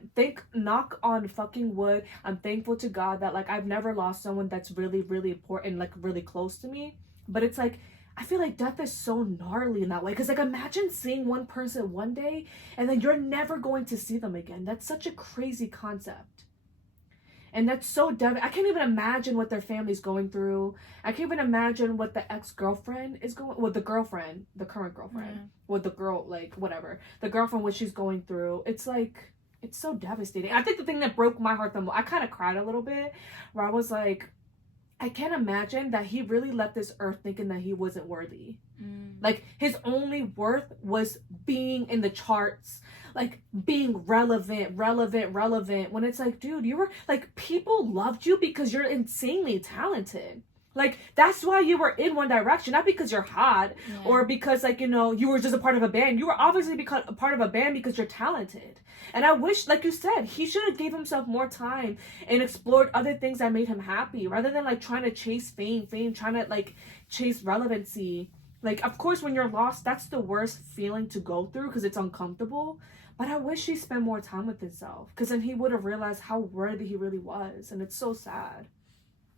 knock on fucking wood, I'm thankful to God that, like, I've never lost someone that's really, really important, like, really close to me. But it's, like, I feel like death is so gnarly in that way. Because, like, imagine seeing one person one day and then you're never going to see them again. That's such a crazy concept. And that's so I can't even imagine what their family's going through. I can't even imagine what the ex-girlfriend is going... Well, the girlfriend, the current girlfriend. Yeah. With the girl, like, whatever. The girlfriend, what she's going through. It's, like... It's so devastating. I think the thing that broke my heart the most... I kind of cried a little bit. Where I was like... I can't imagine that he really left this earth thinking that he wasn't worthy. Like, his only worth was being in the charts, like, being relevant, when it's like, dude, you were, like, people loved you because you're insanely talented. Like, that's why you were in One Direction, not because you're hot, or because, like, you know, you were just a part of a band. You were obviously a part of a band because you're talented. And I wish, like you said, he should have gave himself more time and explored other things that made him happy, rather than, like, trying to chase fame, trying to, like, chase relevancy. Like, of course, when you're lost, that's the worst feeling to go through because it's uncomfortable. But I wish he spent more time with himself, because then he would have realized how worthy he really was. And it's so sad.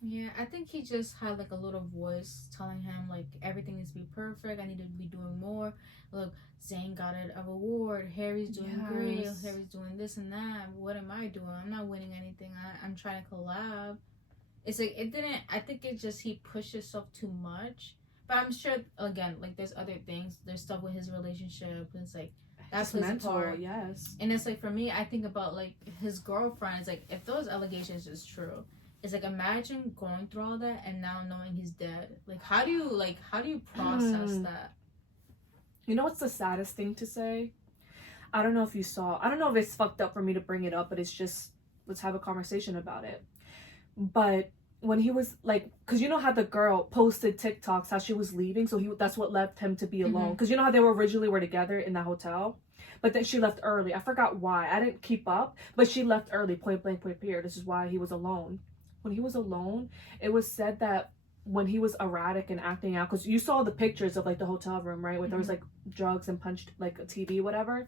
Yeah, I think he just had, like, a little voice telling him, like, everything needs to be perfect. I need to be doing more. Look, Zayn got an award. Harry's doing great. Harry's doing this and that. What am I doing? I'm not winning anything. I'm trying to collab. It's like, it didn't... I think it just, he pushed himself too much. But I'm sure, again, like, there's other things. There's stuff with his relationship. It's like, that's his part. Yes. And it's like, for me, I think about, like, his girlfriend. It's like, if those allegations is true, it's like, imagine going through all that and now knowing he's dead. Like, how do you process that? You know what's the saddest thing to say? I don't know if you saw. I don't know if it's fucked up for me to bring it up, but it's just, let's have a conversation about it. But when he was, like, because you know how the girl posted TikToks how she was leaving, so that's what left him to be alone. Because you know how they originally were together in that hotel, but then she left early. I forgot why. I didn't keep up, but she left early. Point blank, point period. This is why he was alone. When he was alone, it was said that when he was erratic and acting out, because you saw the pictures of, like, the hotel room, right, where there was, like, drugs and punched, like, a TV, whatever.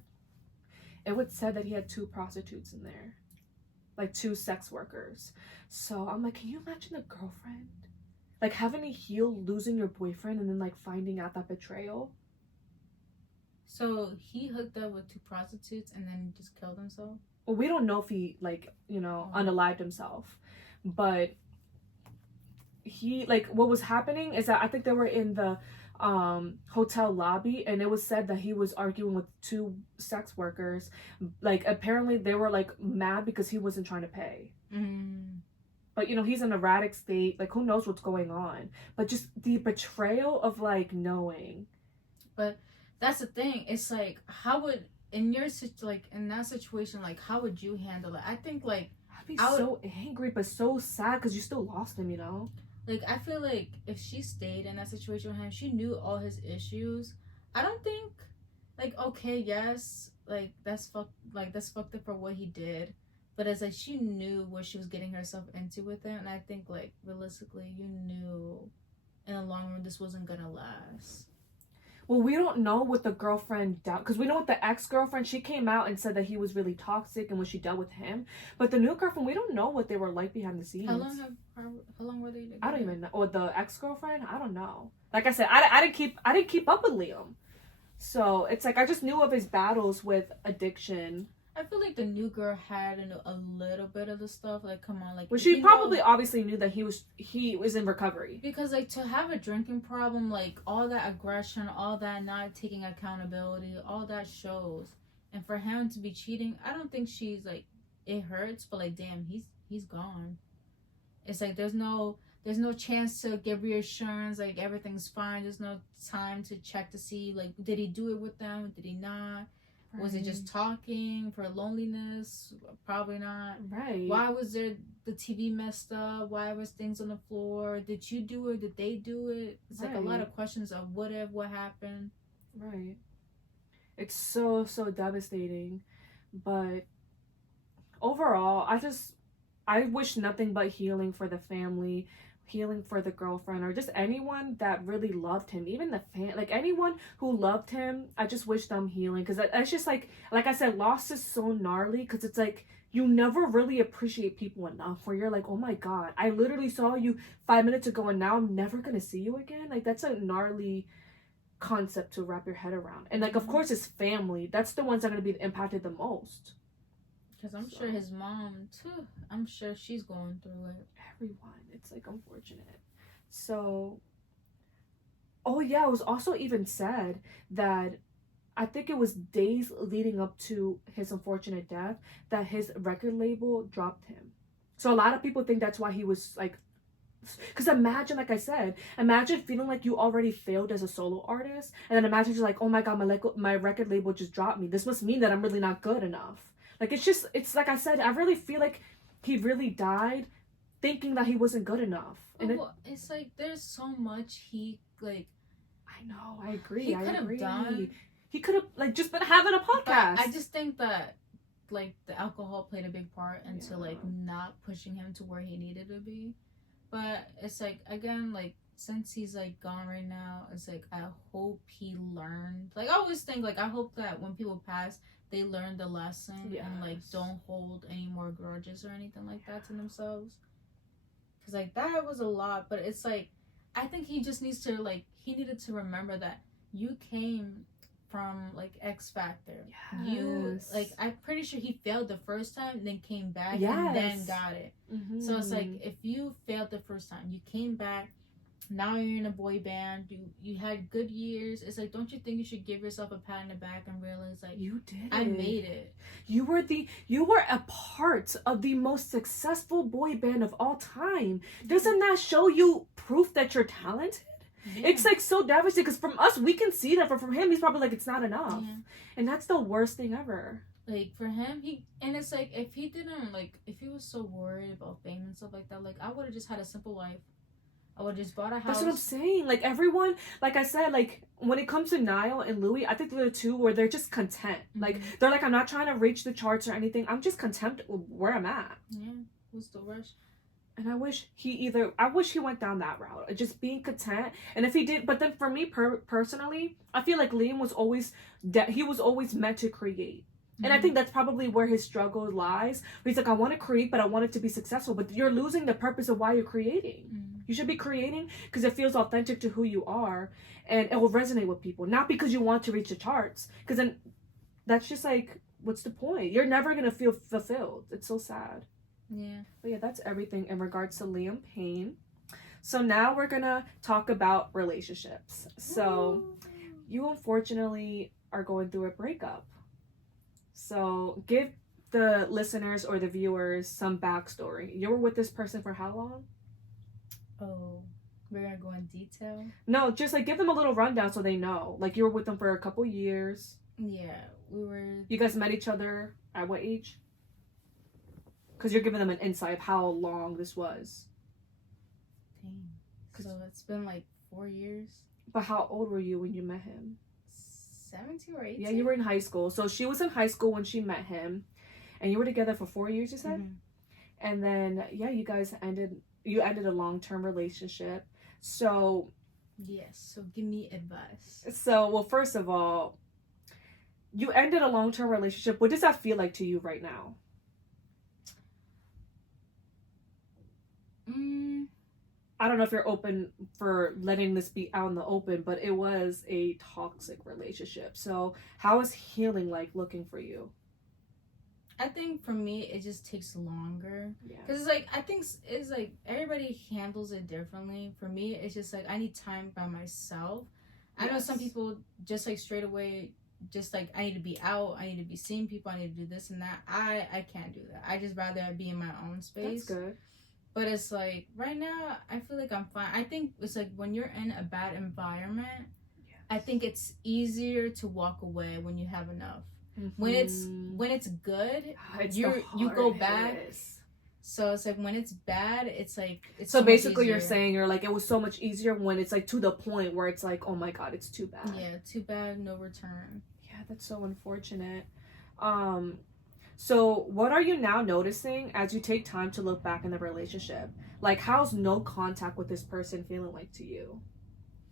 It was said that he had 2 prostitutes in there. Like, 2 sex workers. So I'm like, can you imagine the girlfriend? Like, having to heal losing your boyfriend and then, like, finding out that betrayal. So he hooked up with 2 prostitutes and then just killed himself? Well, we don't know if he, like, you know, unalived himself. But he, like, what was happening is that I think they were in the hotel lobby, and it was said that he was arguing with 2 sex workers. Like, apparently they were, like, mad because he wasn't trying to pay. But, you know, he's in an erratic state. Like, who knows what's going on? But just the betrayal of, like, knowing. But that's the thing. It's like, how would, in that situation, like, how would you handle it? I think, like, I'd be so angry, but so sad because you still lost him, you know? Like, I feel like if she stayed in that situation with him, she knew all his issues. I don't think, like, okay, yes, like, that's fucked up for what he did. But it's like she knew what she was getting herself into with him, and I think like realistically, you knew in the long run this wasn't gonna last. Well, we don't know what the girlfriend dealt, because we know what the ex-girlfriend, she came out and said that he was really toxic and when she dealt with him. But the new girlfriend, we don't know what they were like behind the scenes. How long were they together? I don't even know. Or the ex-girlfriend, I don't know. Like I said, I didn't keep up with Liam. So it's like I just knew of his battles with addiction. I feel like the new girl had a little bit of the stuff. Like, come on, like. Well, she probably obviously knew that he was in recovery. Because like to have a drinking problem, like all that aggression, all that not taking accountability, all that shows. And for him to be cheating, I don't think she's like, it hurts, but like, damn, he's gone. It's like there's no chance to give reassurance, like everything's fine. There's no time to check to see like did he do it with them, did he not. Was it just talking for loneliness? Probably not. Right. Why was there the TV messed up? Why was things on the floor? Did you do it? Did they do it? It's like a lot of questions of what if, what happened. Right. It's so devastating. But overall, I wish nothing but healing for the family, healing for the girlfriend, or just anyone that really loved him, even the like anyone who loved him. I just wish them healing, because it's just like I said, loss is so gnarly, because it's like you never really appreciate people enough where you're like, oh my god, I literally saw you 5 minutes ago and now I'm never gonna see you again. Like that's a gnarly concept to wrap your head around. And like of course his family, that's the ones that are gonna be impacted the most. Because I'm sure his mom, too, I'm sure she's going through it. Everyone. It's, like, unfortunate. So, oh, yeah, it was also even said that I think it was days leading up to his unfortunate death that his record label dropped him. So a lot of people think that's why he was, like, because imagine, like I said, imagine feeling like you already failed as a solo artist, and then imagine you're like, oh my god, my record label just dropped me. This must mean that I'm really not good enough. Like, it's like I said, I really feel like he really died thinking that he wasn't good enough. And it's like, there's so much he, like... I know, I agree. He could have done... He could have, like, just been having a podcast. I just think that, like, the alcohol played a big part into, like, not pushing him to where he needed to be. But it's like, again, like, since he's, like, gone right now, it's like, I hope he learned. Like, I always think, like, I hope that when people pass... they learn the lesson and like don't hold any more grudges or anything like that to themselves, because like that was a lot. But it's like I think he just needs to he needed to remember that you came from like X Factor. You I'm pretty sure he failed the first time and then came back and then got it. So it's like if you failed the first time, you came back, now you're in a boy band, you had good years. It's like, don't you think you should give yourself a pat on the back and realize like you did I made it. You were a part of the most successful boy band of all time. Doesn't that show you proof that you're talented? It's like so devastating, because from us we can see that, but from him he's probably like it's not enough. And that's the worst thing ever. Like for him, it's like if he didn't if he was so worried about fame and stuff like that, like I would have just had a simple life. I would just bought a house. That's what I'm saying. Like everyone, like I said, like when it comes to Niall and Louis, I think they're the two where they're just content. Like they're like, I'm not trying to reach the charts or anything. I'm just content with where I'm at. Yeah, what's the rush? And I wish he went down that route, just being content. And if he did, but then for me personally, I feel like Liam was always he was always meant to create. And I think that's probably where his struggle lies. Where he's like, I want to create, but I want it to be successful. But you're losing the purpose of why you're creating. You should be creating because it feels authentic to who you are. And it will resonate with people. Not because you want to reach the charts. Because then that's just like, what's the point? You're never going to feel fulfilled. It's so sad. Yeah. But yeah, that's everything in regards to Liam Payne. So now we're going to talk about relationships. So you unfortunately are going through a breakup. So give the listeners or the viewers some backstory. You were with this person for how long? Oh, we're gonna go in detail? No, just like give them a little rundown so they know. Like you were with them for a couple years. Yeah, we were. You guys met each other at what age? Because you're giving them an insight of how long this was. Dang. So it's been like 4 years. But how old were you when you met him? 17 or 18? Yeah, you were in high school. So she was in high school when she met him. And you were together for 4 years, you said? Mhm. And then, yeah, you ended a long-term relationship. So, Yes. So give me advice. well, first of all, you ended a long-term relationship. What does that feel like to you right now? I don't know if you're open for letting this be out in the open, but it was a toxic relationship. So how is healing like looking for you? I think for me, it just takes longer. Yeah. Because it's like, I think it's like everybody handles it differently. For me, it's just like I need time by myself. I know some people just like straight away, just like I need to be out, I need to be seeing people, I need to do this and that. I can't do that. I just rather be in my own space. That's good. But it's like right now, I feel like I'm fine. I think it's like when you're in a bad environment, I think it's easier to walk away when you have enough. When it's good, you go back. So it's like when it's bad, it's like it's so basically you're saying you're like it was so much easier when it's like to the point where it's like, oh my god, it's too bad. Yeah, too bad, no return. Yeah, that's so unfortunate. So what are you now noticing as you take time to look back in the relationship? Like, how's no contact with this person feeling like to you?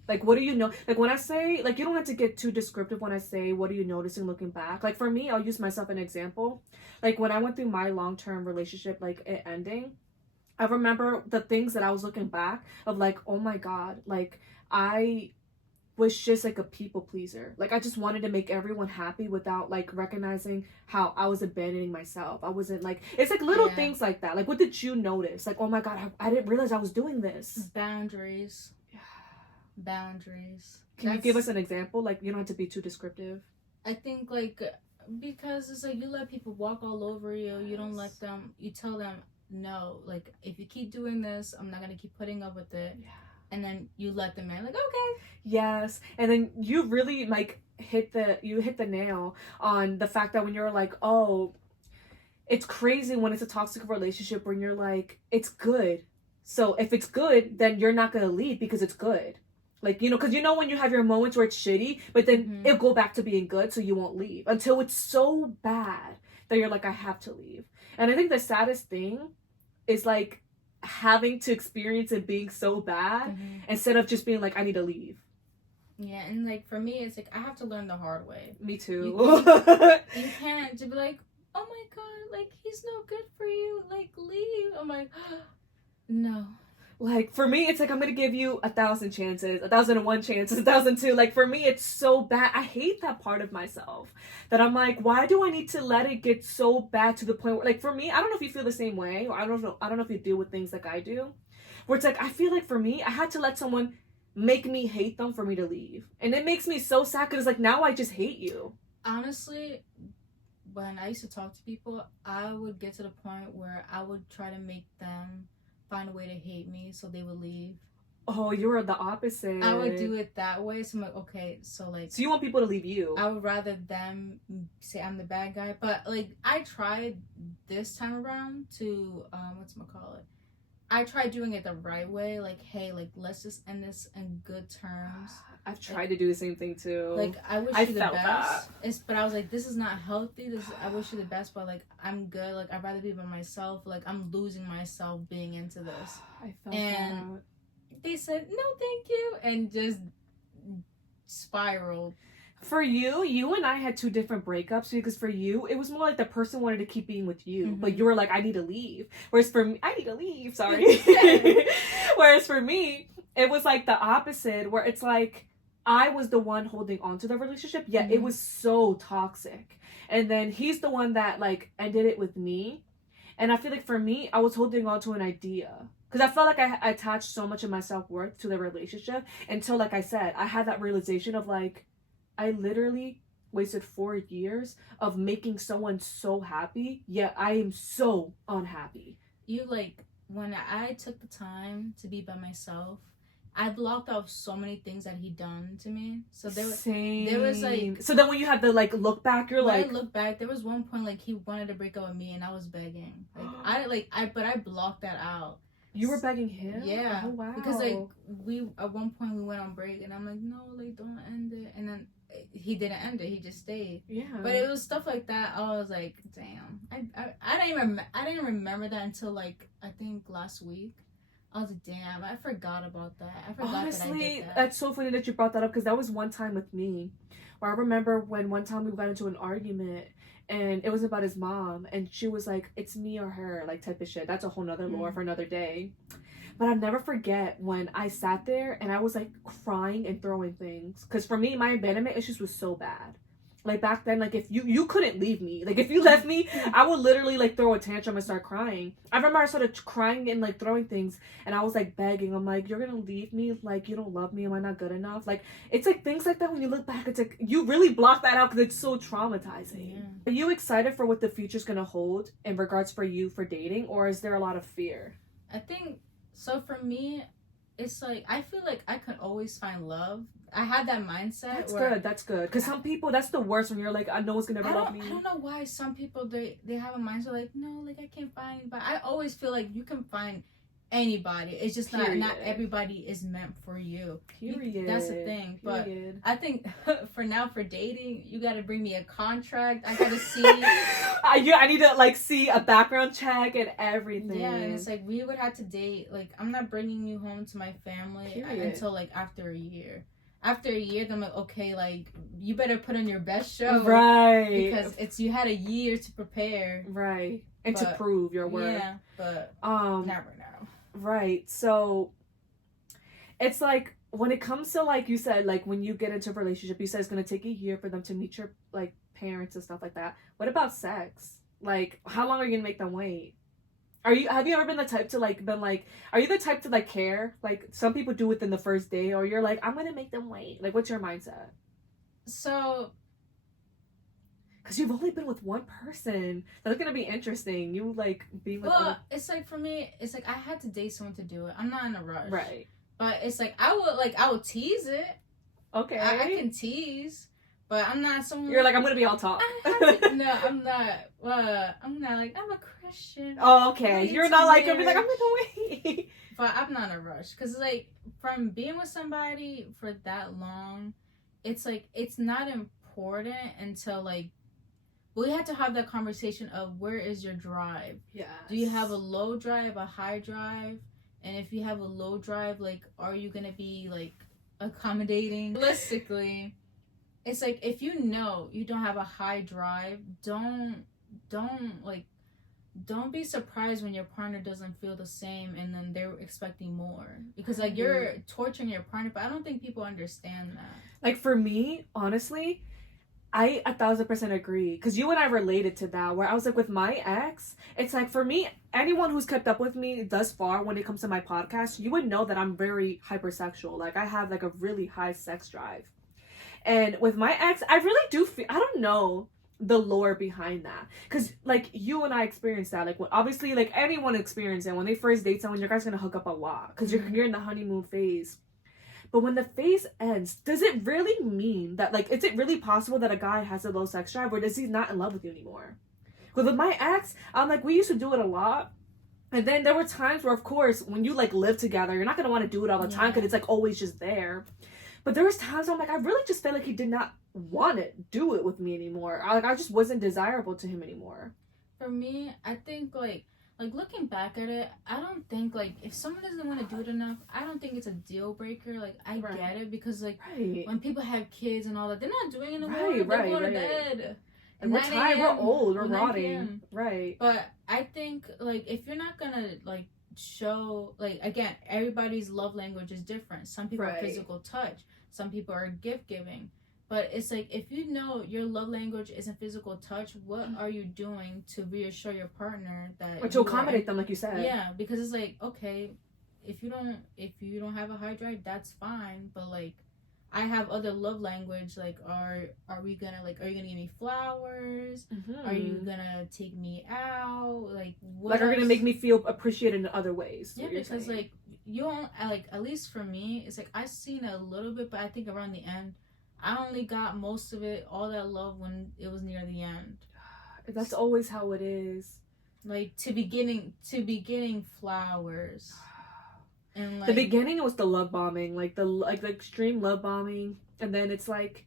Like, what do you know? Like, when I say, like, you don't have to get too descriptive when I say, what are you noticing looking back? Like, for me, I'll use myself an example. Like, when I went through my long-term relationship, like, it ending, I remember the things that I was looking back of, like, oh my God, like, I was just like a people pleaser. Like, I just wanted to make everyone happy without like recognizing how I was abandoning myself. I wasn't like, it's like little things like that. Like, what did you notice? Like, oh my God, I didn't realize I was doing this. Boundaries. Boundaries. Can you give us an example? Like, you don't have to be too descriptive. I think like because it's like you let people walk all over you. You don't let them. You tell them no. Like, if you keep doing this, I'm not gonna keep putting up with it. And then you let them in, like, okay. Yes. And then you really like hit the nail on the fact that when you're like, oh, it's crazy when it's a toxic relationship when you're like, it's good. So if it's good, then you're not gonna leave because it's good. Like, you know, because you know when you have your moments where it's shitty, but then it'll go back to being good, so you won't leave until it's so bad that you're like, I have to leave. And I think the saddest thing is like having to experience it being so bad instead of just being like, I need to leave. Yeah, and like for me, it's like I have to learn the hard way. Me too. You can't just be like, oh my God, like he's no good for you, like leave. I'm like, no. Like, for me, it's like, I'm gonna give you 1,000 chances, 1,001 chances, 1,002. Like, for me, it's so bad. I hate that part of myself. That I'm like, why do I need to let it get so bad to the point where, like, for me, I don't know if you feel the same way, or I don't know if you deal with things like I do. Where it's like, I feel like for me, I had to let someone make me hate them for me to leave. And it makes me so sad, because it's like, now I just hate you. Honestly, when I used to talk to people, I would get to the point where I would try to make them find a way to hate me so they would leave. Oh, you were the opposite. I would do it that way. So I'm like, okay, so like, so you want people to leave you? I would rather them say I'm the bad guy. But like, I tried this time around to whatchamacallit, I tried doing it the right way. Like, hey, like, let's just end this in good terms. I've tried to do the same thing too. Like, I wish you the best. But I was like, this is not healthy. I wish you the best, but like, I'm good. Like, I'd rather be by myself. Like, I'm losing myself being into this. I felt that. They said, no, thank you. And just spiraled. For you and I had two different breakups, because for you, it was more like the person wanted to keep being with you, but you were like, I need to leave. Whereas for me, I need to leave, sorry. Whereas for me, it was like the opposite, where it's like, I was the one holding on to the relationship, yet it was so toxic. And then he's the one that like ended it with me. And I feel like for me, I was holding on to an idea. Because I felt like I attached so much of my self-worth to the relationship until, like I said, I had that realization of like, I literally wasted 4 years of making someone so happy, yet I am so unhappy. You like, when I took the time to be by myself, I blocked out so many things that he done to me. So there was like, so then when you had the like look back, you're like, I look back, there was one point like he wanted to break up with me and I was begging. Like I blocked that out. You were begging him? Yeah. Oh, wow. Because like we at one point we went on break and I'm like, no, like don't end it. And then he didn't end it. He just stayed. Yeah. But it was stuff like that. I was like, damn. I didn't remember that until like I think last week. I was like, damn, I forgot about that. I forgot Honestly, that I did that. That's so funny that you brought that up because that was one time with me where I remember when one time we got into an argument and it was about his mom and she was like, it's me or her, like type of shit. That's a whole nother lore for another day. But I'll never forget when I sat there and I was like crying and throwing things. Because for me, my abandonment issues was so bad. Like back then, like if you couldn't leave me. Like if you left me, I would literally like throw a tantrum and start crying. I remember I started crying and like throwing things and I was like begging. I'm like, you're gonna leave me? Like you don't love me? Am I not good enough? Like it's like things like that when you look back, it's like you really block that out because it's so traumatizing. Yeah. Are you excited for what the future's gonna hold in regards for you for dating, or is there a lot of fear? I think so. For me, it's like I feel like I could always find love. I had that mindset. That's good. Because some people, that's the worst when you're like, I know it's gonna ever love me. I don't know why some people they have a mindset like, no, like I can't find anybody. I always feel like you can find anybody. It's just not everybody is meant for you. Period. That's the thing. But I think for now, for dating, you got to bring me a contract. I got to see. I need to like see a background check and everything. Yeah, and it's like we would have to date. Like I'm not bringing you home to my family until like after a year. After a year, then I'm like, okay, like you better put on your best show, right? Because you had a year to prepare, right, and to prove your worth. Yeah, but never now. Right. So it's like when it comes to like you said, like when you get into a relationship, you said it's gonna take a year for them to meet your like parents and stuff like that. What about sex? Like, how long are you gonna make them wait? Have you ever been the type to like are you the type to like care? Like some people do within the first day, or you're like, I'm gonna make them wait. Like what's your mindset? So because you've only been with one person. That's gonna be interesting. You like being with it's like for me, it's like I had to date someone to do it. I'm not in a rush. Right. But it's like I would tease it. Okay. I can tease. But I'm not someone. You're like, I'm gonna be all talk. No, I'm not. I'm not like I'm a Christian. Oh, okay. You're not like gonna be like I'm gonna wait. But I'm not in a rush because like from being with somebody for that long, it's like it's not important until like we had to have that conversation of where is your drive? Yeah. Do you have a low drive, a high drive? And if you have a low drive, like are you gonna be like accommodating? Realistically. It's like if you know you don't have a high drive, don't be surprised when your partner doesn't feel the same and then they're expecting more. Because like you're torturing your partner, but I don't think people understand that. Like for me, honestly, I 1,000% agree. Because you and I related to that where I was like with my ex, it's like for me, anyone who's kept up with me thus far when it comes to my podcast, you would know that I'm very hypersexual. Like I have like a really high sex drive. And with my ex, I really do feel, I don't know the lore behind that. Because, like, you and I experienced that. Like, obviously, like, anyone experienced it. When they first date someone, your guys going to hook up a lot. Because you're in the honeymoon phase. But when the phase ends, does it really mean that, like, is it really possible that a guy has a low sex drive? Or does he not in love with you anymore? Because with my ex, I'm like, we used to do it a lot. And then there were times where, of course, when you, like, live together, you're not going to want to do it all the time. Because it's, like, always just there. But there was times where I'm like, I really just felt like he did not want to do it with me anymore. I just wasn't desirable to him anymore. For me, I think, like looking back at it, I don't think, like, if someone doesn't want to do it enough, I don't think it's a deal breaker. Like, I get it because, like, when people have kids and all that, they're not doing it anymore. They're going to bed. And we're tired, we're old, we're rotting. Right. But I think, like, if you're not going to, like, show, like, again, everybody's love language is different. Some people are physical touch, some people are gift giving, but it's like if you know your love language isn't physical touch, what are you doing to reassure your partner that, or to accommodate them, like you said? Yeah, because it's like, okay, if you don't have a high drive, that's fine, but like I have other love language. Like, are you gonna give me flowers? Mm-hmm. Are you gonna take me out? Like, what? Like, are gonna make me feel appreciated in other ways? Yeah, because like you don't like. At least for me, it's like I've seen it a little bit, but I think around the end, I only got most of it, all that love when it was near the end. That's always how it is. Like to be getting flowers. And like the beginning it was the love bombing, like the extreme love bombing, and then it's like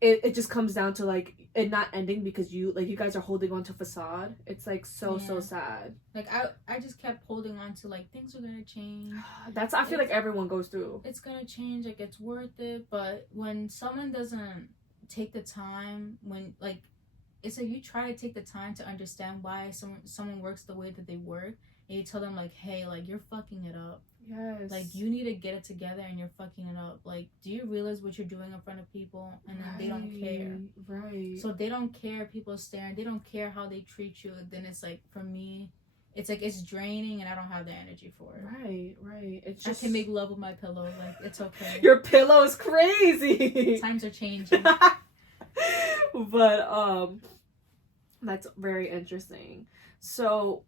it just comes down to like it not ending because you guys are holding on to facade. It's like so sad. Like I just kept holding on to like things are gonna change. I feel like everyone goes through. It's gonna change, like it's worth it. But when someone doesn't take the time, when like it's like you try to take the time to understand why someone works the way that they work, and you tell them like, hey, like you're fucking it up. Yes. Like you need to get it together and you're fucking it up. Like, do you realize what you're doing in front of people? And then they don't care. Right. So they don't care, people staring, they don't care how they treat you. Then it's like, for me, it's like it's draining and I don't have the energy for it. Right. It's just I can make love with my pillow, like it's okay. Your pillow is crazy. Times are changing. But that's very interesting. So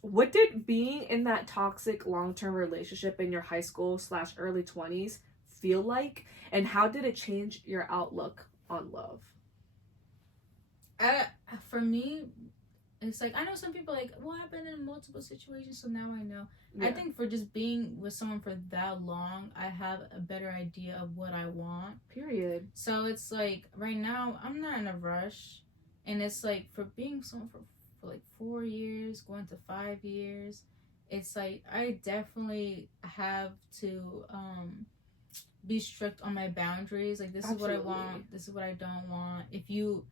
what did being in that toxic long-term relationship in your high school / early 20s feel like, and how did it change your outlook on love? For me, it's like I know some people like, well, I've been in multiple situations, so now I know. Yeah. I think for just being with someone for that long, I have a better idea of what I want. Period. So it's like right now I'm not in a rush, and it's like for being someone for like 4 years, going to 5 years, it's like I definitely have to be strict on my boundaries. Like this Absolutely. Is what I want, this is what I don't want. If you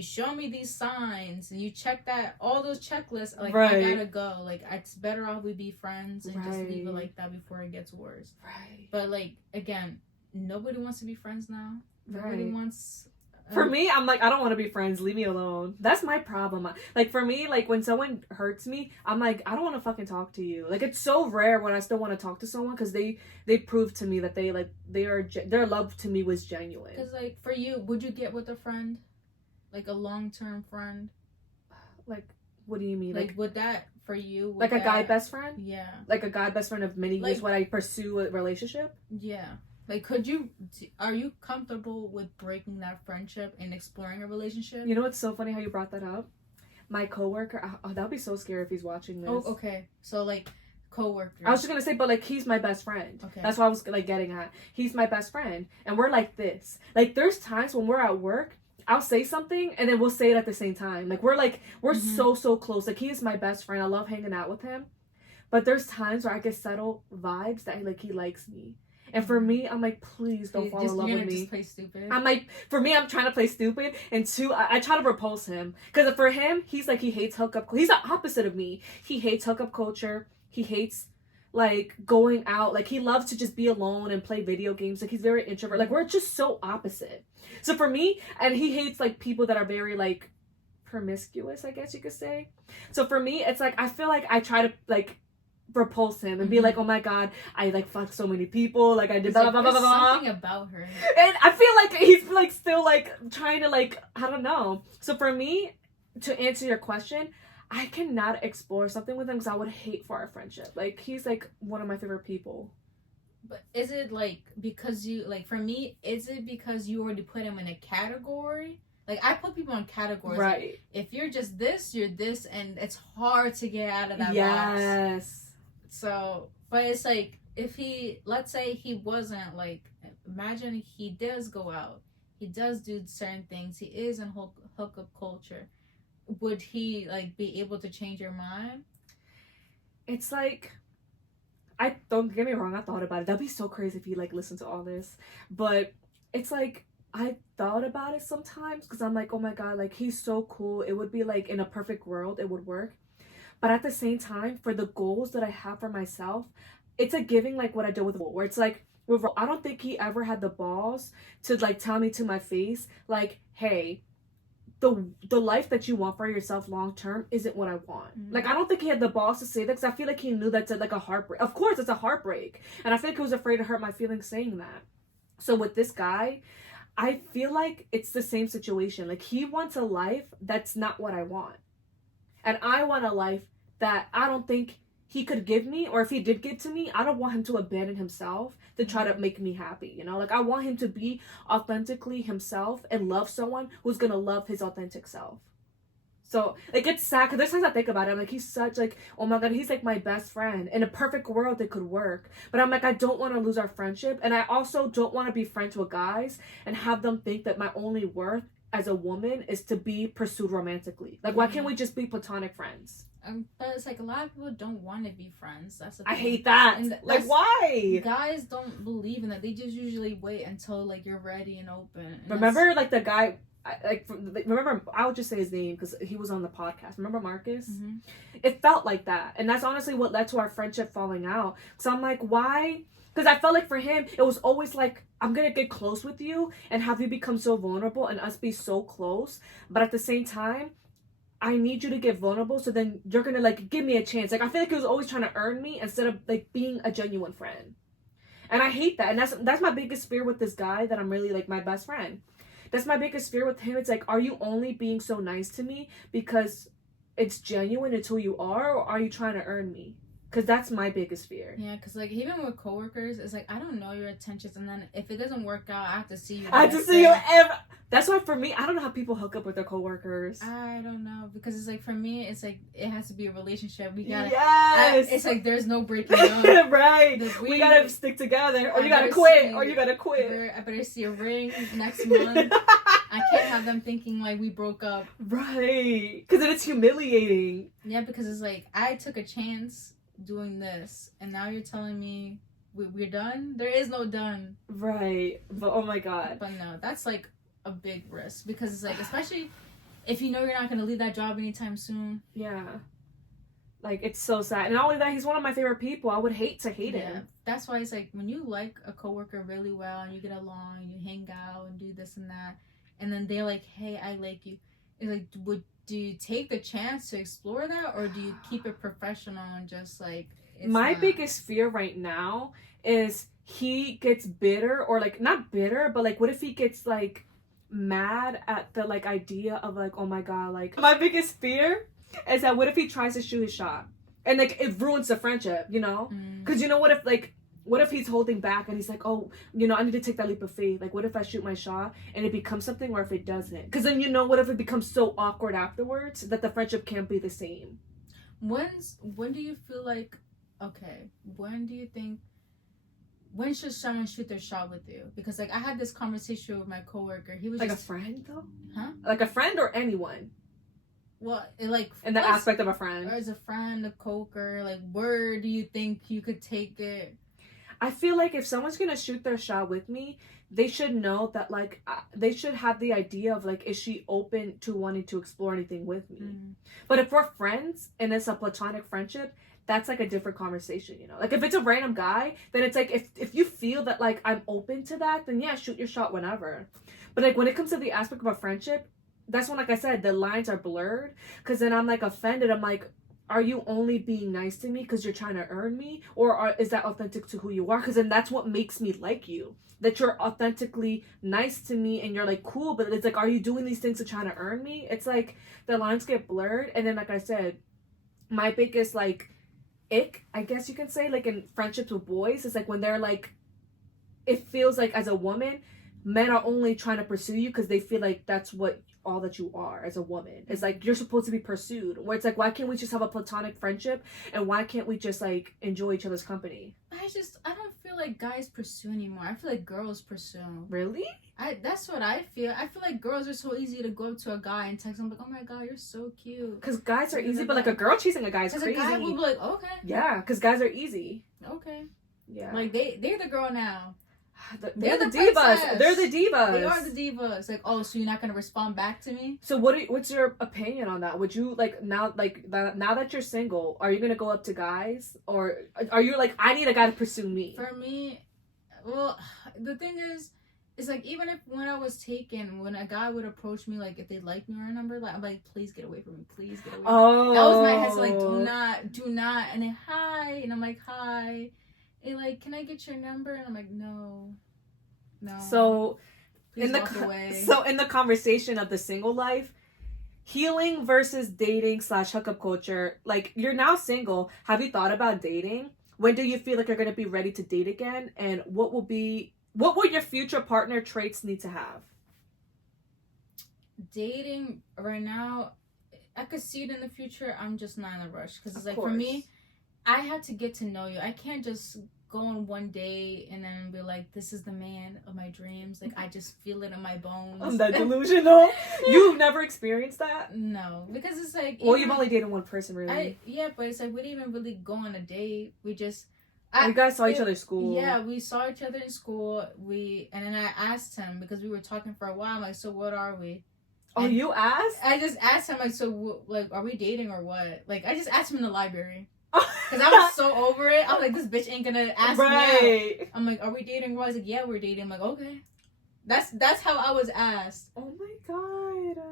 show me these signs and you check that all those checklists, like right. I gotta go. Like it's better off we be friends and right. just leave it like that before it gets worse. Right. But like again, nobody wants to be friends now. Nobody right. wants. For me, I'm like, I don't want to be friends. Leave me alone. That's my problem. Like, for me, like, when someone hurts me, I'm like, I don't want to fucking talk to you. Like, it's so rare when I still want to talk to someone because they prove to me that their love to me was genuine. Because, like, for you, would you get with a friend? Like, a long-term friend? Like, what do you mean? Like would that, for you? Like a guy best friend? Yeah. Like a guy best friend of many years when I pursue a relationship? Yeah. Like, are you comfortable with breaking that friendship and exploring a relationship? You know what's so funny how you brought that up? My coworker, that would be so scary if he's watching this. Oh, okay. So, like, coworker. I was just going to say, but, like, he's my best friend. Okay. That's what I was, like, getting at. He's my best friend. And we're like this. Like, there's times when we're at work, I'll say something, and then we'll say it at the same time. Like, we're mm-hmm. so close. Like, he is my best friend. I love hanging out with him. But there's times where I get subtle vibes that, like, he likes me. And for me, I'm like, please don't fall in love with me. Just play stupid. I'm like, for me, I'm trying to play stupid. And two, I try to repulse him. Because for him, he's like, he hates hookup. He's the opposite of me. He hates hookup culture. He hates, like, going out. Like, he loves to just be alone and play video games. Like, he's very introvert. Like, we're just so opposite. So for me, and he hates, like, people that are very, like, promiscuous, I guess you could say. So for me, it's like, I feel like I try to, like, repulse him and mm-hmm. be like, oh my god, I like fucked so many people, like I did blah, blah, blah, blah, blah. Something about her. And I feel like he's like still like trying to like, I don't know. So for me, to answer your question, I cannot explore something with him because I would hate for our friendship. Like he's like one of my favorite people. But is it like because you like, for me, is it because you already put him in a category? Like, I put people in categories. Right. Like, if you're just this, you're this, and it's hard to get out of that box. Yes. So, but it's like, if he, let's say he wasn't, like, imagine he does go out. He does do certain things. He is in hookup culture. Would he, like, be able to change your mind? It's like, don't get me wrong, I thought about it. That'd be so crazy if he, like, listened to all this. But it's like, I thought about it sometimes because I'm like, oh my god, like, he's so cool. It would be, like, in a perfect world, it would work. But at the same time, for the goals that I have for myself, it's a giving like what I did with Will, where it's like, I don't think he ever had the balls to like tell me to my face, like, hey, the life that you want for yourself long term isn't what I want. Mm-hmm. Like, I don't think he had the balls to say that because I feel like he knew that's like a heartbreak. Of course, it's a heartbreak. And I feel like he was afraid to hurt my feelings saying that. So with this guy, I feel like it's the same situation. Like, he wants a life that's not what I want. And I want a life that I don't think he could give me, or if he did give to me, I don't want him to abandon himself to try to make me happy, you know? Like, I want him to be authentically himself and love someone who's gonna love his authentic self. So it gets sad because there's times I think about it. I'm like, he's such like, oh my god, he's like my best friend. In a perfect world, it could work. But I'm like, I don't want to lose our friendship, and I also don't want to be friends with guys and have them think that my only worth as a woman is to be pursued romantically. Like, why can't we just be platonic friends? But it's like a lot of people don't want to be friends. That's the thing. I hate that. Like, why? Guys don't believe in that. They just usually wait until like you're ready and open. And remember, like the guy. Remember, I'll just say his name because he was on the podcast. Remember Marcus? Mm-hmm. It felt like that, and that's honestly what led to our friendship falling out. So I'm like, why? Because I felt like for him, it was always like, I'm gonna get close with you and have you become so vulnerable and us be so close, but at the same time, I need you to get vulnerable so then you're gonna like give me a chance. Like I feel like he was always trying to earn me instead of like being a genuine friend, and I hate that. And that's my biggest fear with this guy that I'm really like my best friend. That's my biggest fear with him. It's like, are you only being so nice to me because it's genuine until you are, or are you trying to earn me? Because that's my biggest fear. Yeah, because like even with coworkers, it's like I don't know your intentions, and then if it doesn't work out, I have to see you. I have to see you ever. That's why for me, I don't know how people hook up with their coworkers. I don't know, because it's like for me, it's like it has to be a relationship. We gotta. Yes. It's like there's no breaking up. Right. We gotta stick together, or you gotta quit, or you gotta quit. I better see a ring next month. I can't have them thinking like we broke up. Right. Because then it's humiliating. Yeah, because it's like I took a chance doing this, and now you're telling me we're done. There is no done. Right. But oh my god. But no, that's like a big risk, because it's like, especially if you know you're not gonna leave that job anytime soon. Yeah. Like, it's so sad. And not only that, he's one of my favorite people. I would hate to hate him. That's why it's like when you like a coworker really well and you get along and you hang out and do this and that, and then they're like, hey, I like you. It's like, do you take the chance to explore that, or do you keep it professional and just like... My biggest fear right now is he gets bitter, or like, not bitter, but like, what if he gets like mad at the like idea of like, oh my god, like, my biggest fear is that what if he tries to shoot his shot and like it ruins the friendship, you know? Because you know, what if he's holding back and he's like, oh, you know, I need to take that leap of faith. Like, what if I shoot my shot and it becomes something, or if it doesn't? Because then, you know, what if it becomes so awkward afterwards that the friendship can't be the same? When do you feel like, okay, when should someone shoot their shot with you? Because like I had this conversation with my coworker. He was like just, a friend though? Huh? Like a friend or anyone? Well, like in the aspect of a friend. Or as a friend, a coworker, like where do you think you could take it? I feel like if someone's gonna shoot their shot with me, they should know that like they should have the idea of like, is she open to wanting to explore anything with me? But if we're friends and it's a platonic friendship, that's like a different conversation, you know? Like if it's a random guy, then it's like if you feel that like I'm open to that, then yeah, shoot your shot whenever. But like when it comes to the aspect of a friendship, that's when, like I said, the lines are blurred, because then I'm like offended. I'm like, are you only being nice to me because you're trying to earn me, or is that authentic to who you are? Because then that's what makes me like you, that you're authentically nice to me and you're like cool, but it's like, are you doing these things to try to earn me? It's like the lines get blurred. And then like I said, my biggest like ick, I guess you can say, like in friendships with boys, is like when they're like, it feels like as a woman, men are only trying to pursue you because they feel like that's what all that you are as a woman. It's like you're supposed to be pursued, where it's like, why can't we just have a platonic friendship, and why can't we just like enjoy each other's company? I don't feel like guys pursue anymore. I feel like girls pursue. Really? That's what I feel. I feel like girls are so easy to go up to a guy and text him like, oh my god, you're so cute. Because guys are easy, but like a girl chasing a guy is crazy. A guy will be like, okay. Yeah, because guys are easy. Okay. Yeah. Like they're the girl now. They're the divas. Princess. They're the divas. They are the divas. Like, oh, so you're not gonna respond back to me? So what's your opinion on that? Would you like now that you're single, are you gonna go up to guys, or are you like, I need a guy to pursue me? For me, well, the thing is, it's like even if when I was taken, when a guy would approach me, like if they like me or a number, like I'm like, please get away from me, please get away. From me. That was my head. So like, do not, and then hi, and I'm like, hi. And like, can I get your number? And I'm like, no. So please in the conversation of the single life, healing versus dating / hookup culture, like you're now single. Have you thought about dating? When do you feel like you're gonna be ready to date again? And what will your future partner traits need to have? Dating right now, I could see it in the future. I'm just not in a rush because it's Of like course. for me, I have to get to know you. I can't just go on one day and then be like, this is the man of my dreams. Like I just feel it in my bones. I'm that delusional. You've never experienced that? No, because it's like. Well, you've only dated one person, really. But it's like we didn't even really go on a date. We just. You guys saw each other in school. Yeah, we saw each other in school. And then I asked him because we were talking for a while. I'm like, so what are we? Oh, And you asked? I just asked him like, so like, are we dating or what? Like, I just asked him in the library because I was so over it. I'm like, this bitch ain't gonna ask me out. I'm like, are we dating? He's like, yeah, we're dating. I'm like, okay. That's how I was asked. Oh my god.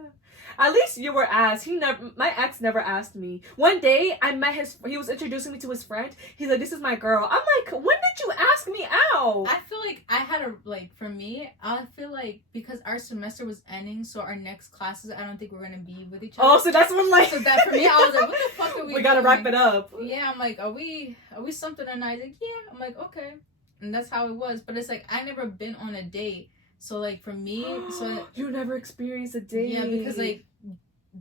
At least you were asked. My ex never asked me. One day I met he was introducing me to his friend. He's like, this is my girl. I'm like, when did you ask me out? I feel like I had for me, I feel like because our semester was ending, so our next classes, I don't think we're gonna be with each other. Oh, so that's when like. So that for me, I was like, what the fuck are we We gotta doing? wrap it up. Yeah, I'm like, are we something or not? He's like, yeah. I'm like, okay. And that's how it was. But it's like, I never been on a date. So like for me, so you never experienced a date. Yeah, because like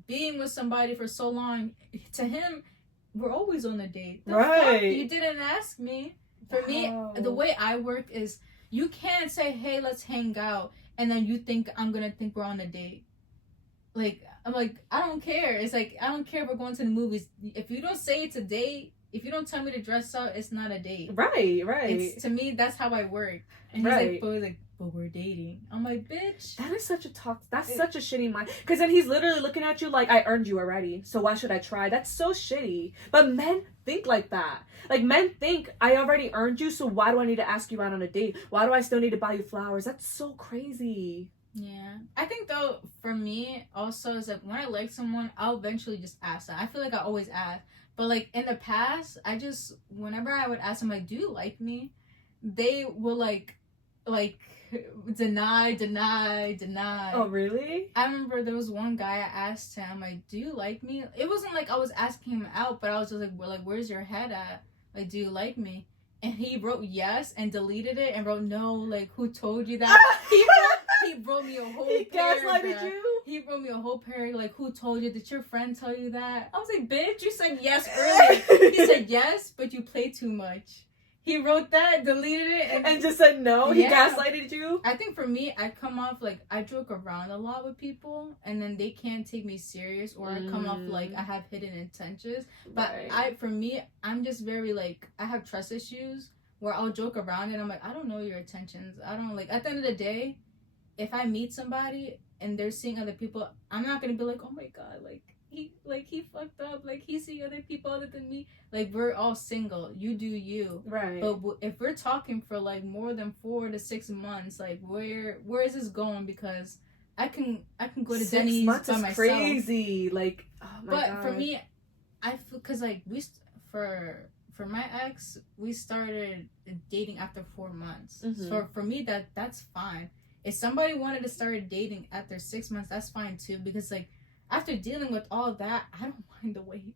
being with somebody for so long, to him, we're always on a date. The right. fuck? You didn't ask me. For me, the way I work is you can't say, hey, let's hang out, and then you think I'm gonna think we're on a date. Like I'm like, I don't care. It's like I don't care if we're going to the movies. If you don't say it's a date, if you don't tell me to dress up, it's not a date. Right. To me, that's how I work. And he's like, but we're dating. I'm like, bitch. That is such a such a shitty mind. Because then he's literally looking at you like, I earned you already, so why should I try? That's so shitty. But men think like that. Like, men think, I already earned you, so why do I need to ask you out on a date? Why do I still need to buy you flowers? That's so crazy. Yeah. I think, though, for me, also, is that when I like someone, I'll eventually just ask them. I feel like I always ask. But, like, in the past, whenever I would ask them, like, do you like me? They will, like, deny. Oh, really? I remember there was one guy I asked him, like, do you like me? It wasn't like I was asking him out, but I was just like, where's your head at? Like, do you like me? And he wrote yes and deleted it and wrote no, like, who told you that? He wrote me a whole paragraph. He gaslighted you? He wrote me a whole paragraph, like, who told you? Did your friend tell you that? I was like, bitch, you said yes earlier. He said yes, but you play too much. He wrote that, deleted it, and just said no? Yeah. He gaslighted you? I think for me, I come off like I joke around a lot with people, and then they can't take me serious, or I come off like I have hidden intentions. But for me, I'm just very like, I have trust issues where I'll joke around and I'm like, I don't know your intentions. I don't like, at the end of the day, if I meet somebody and they're seeing other people, I'm not gonna be like, oh my god, he fucked up, like he's seeing other people other than me. Like, we're all single, you do you, right? But if we're talking for like more than 4 to 6 months, like where is this going? Because I can go to 6 Denny's months by is myself. crazy. Like, oh my god. But for me, I feel, because like for my ex, we started dating after 4 months. So for me, that's fine. If somebody wanted to start dating after 6 months, that's fine too. Because like, after dealing with all that, I don't mind the wait.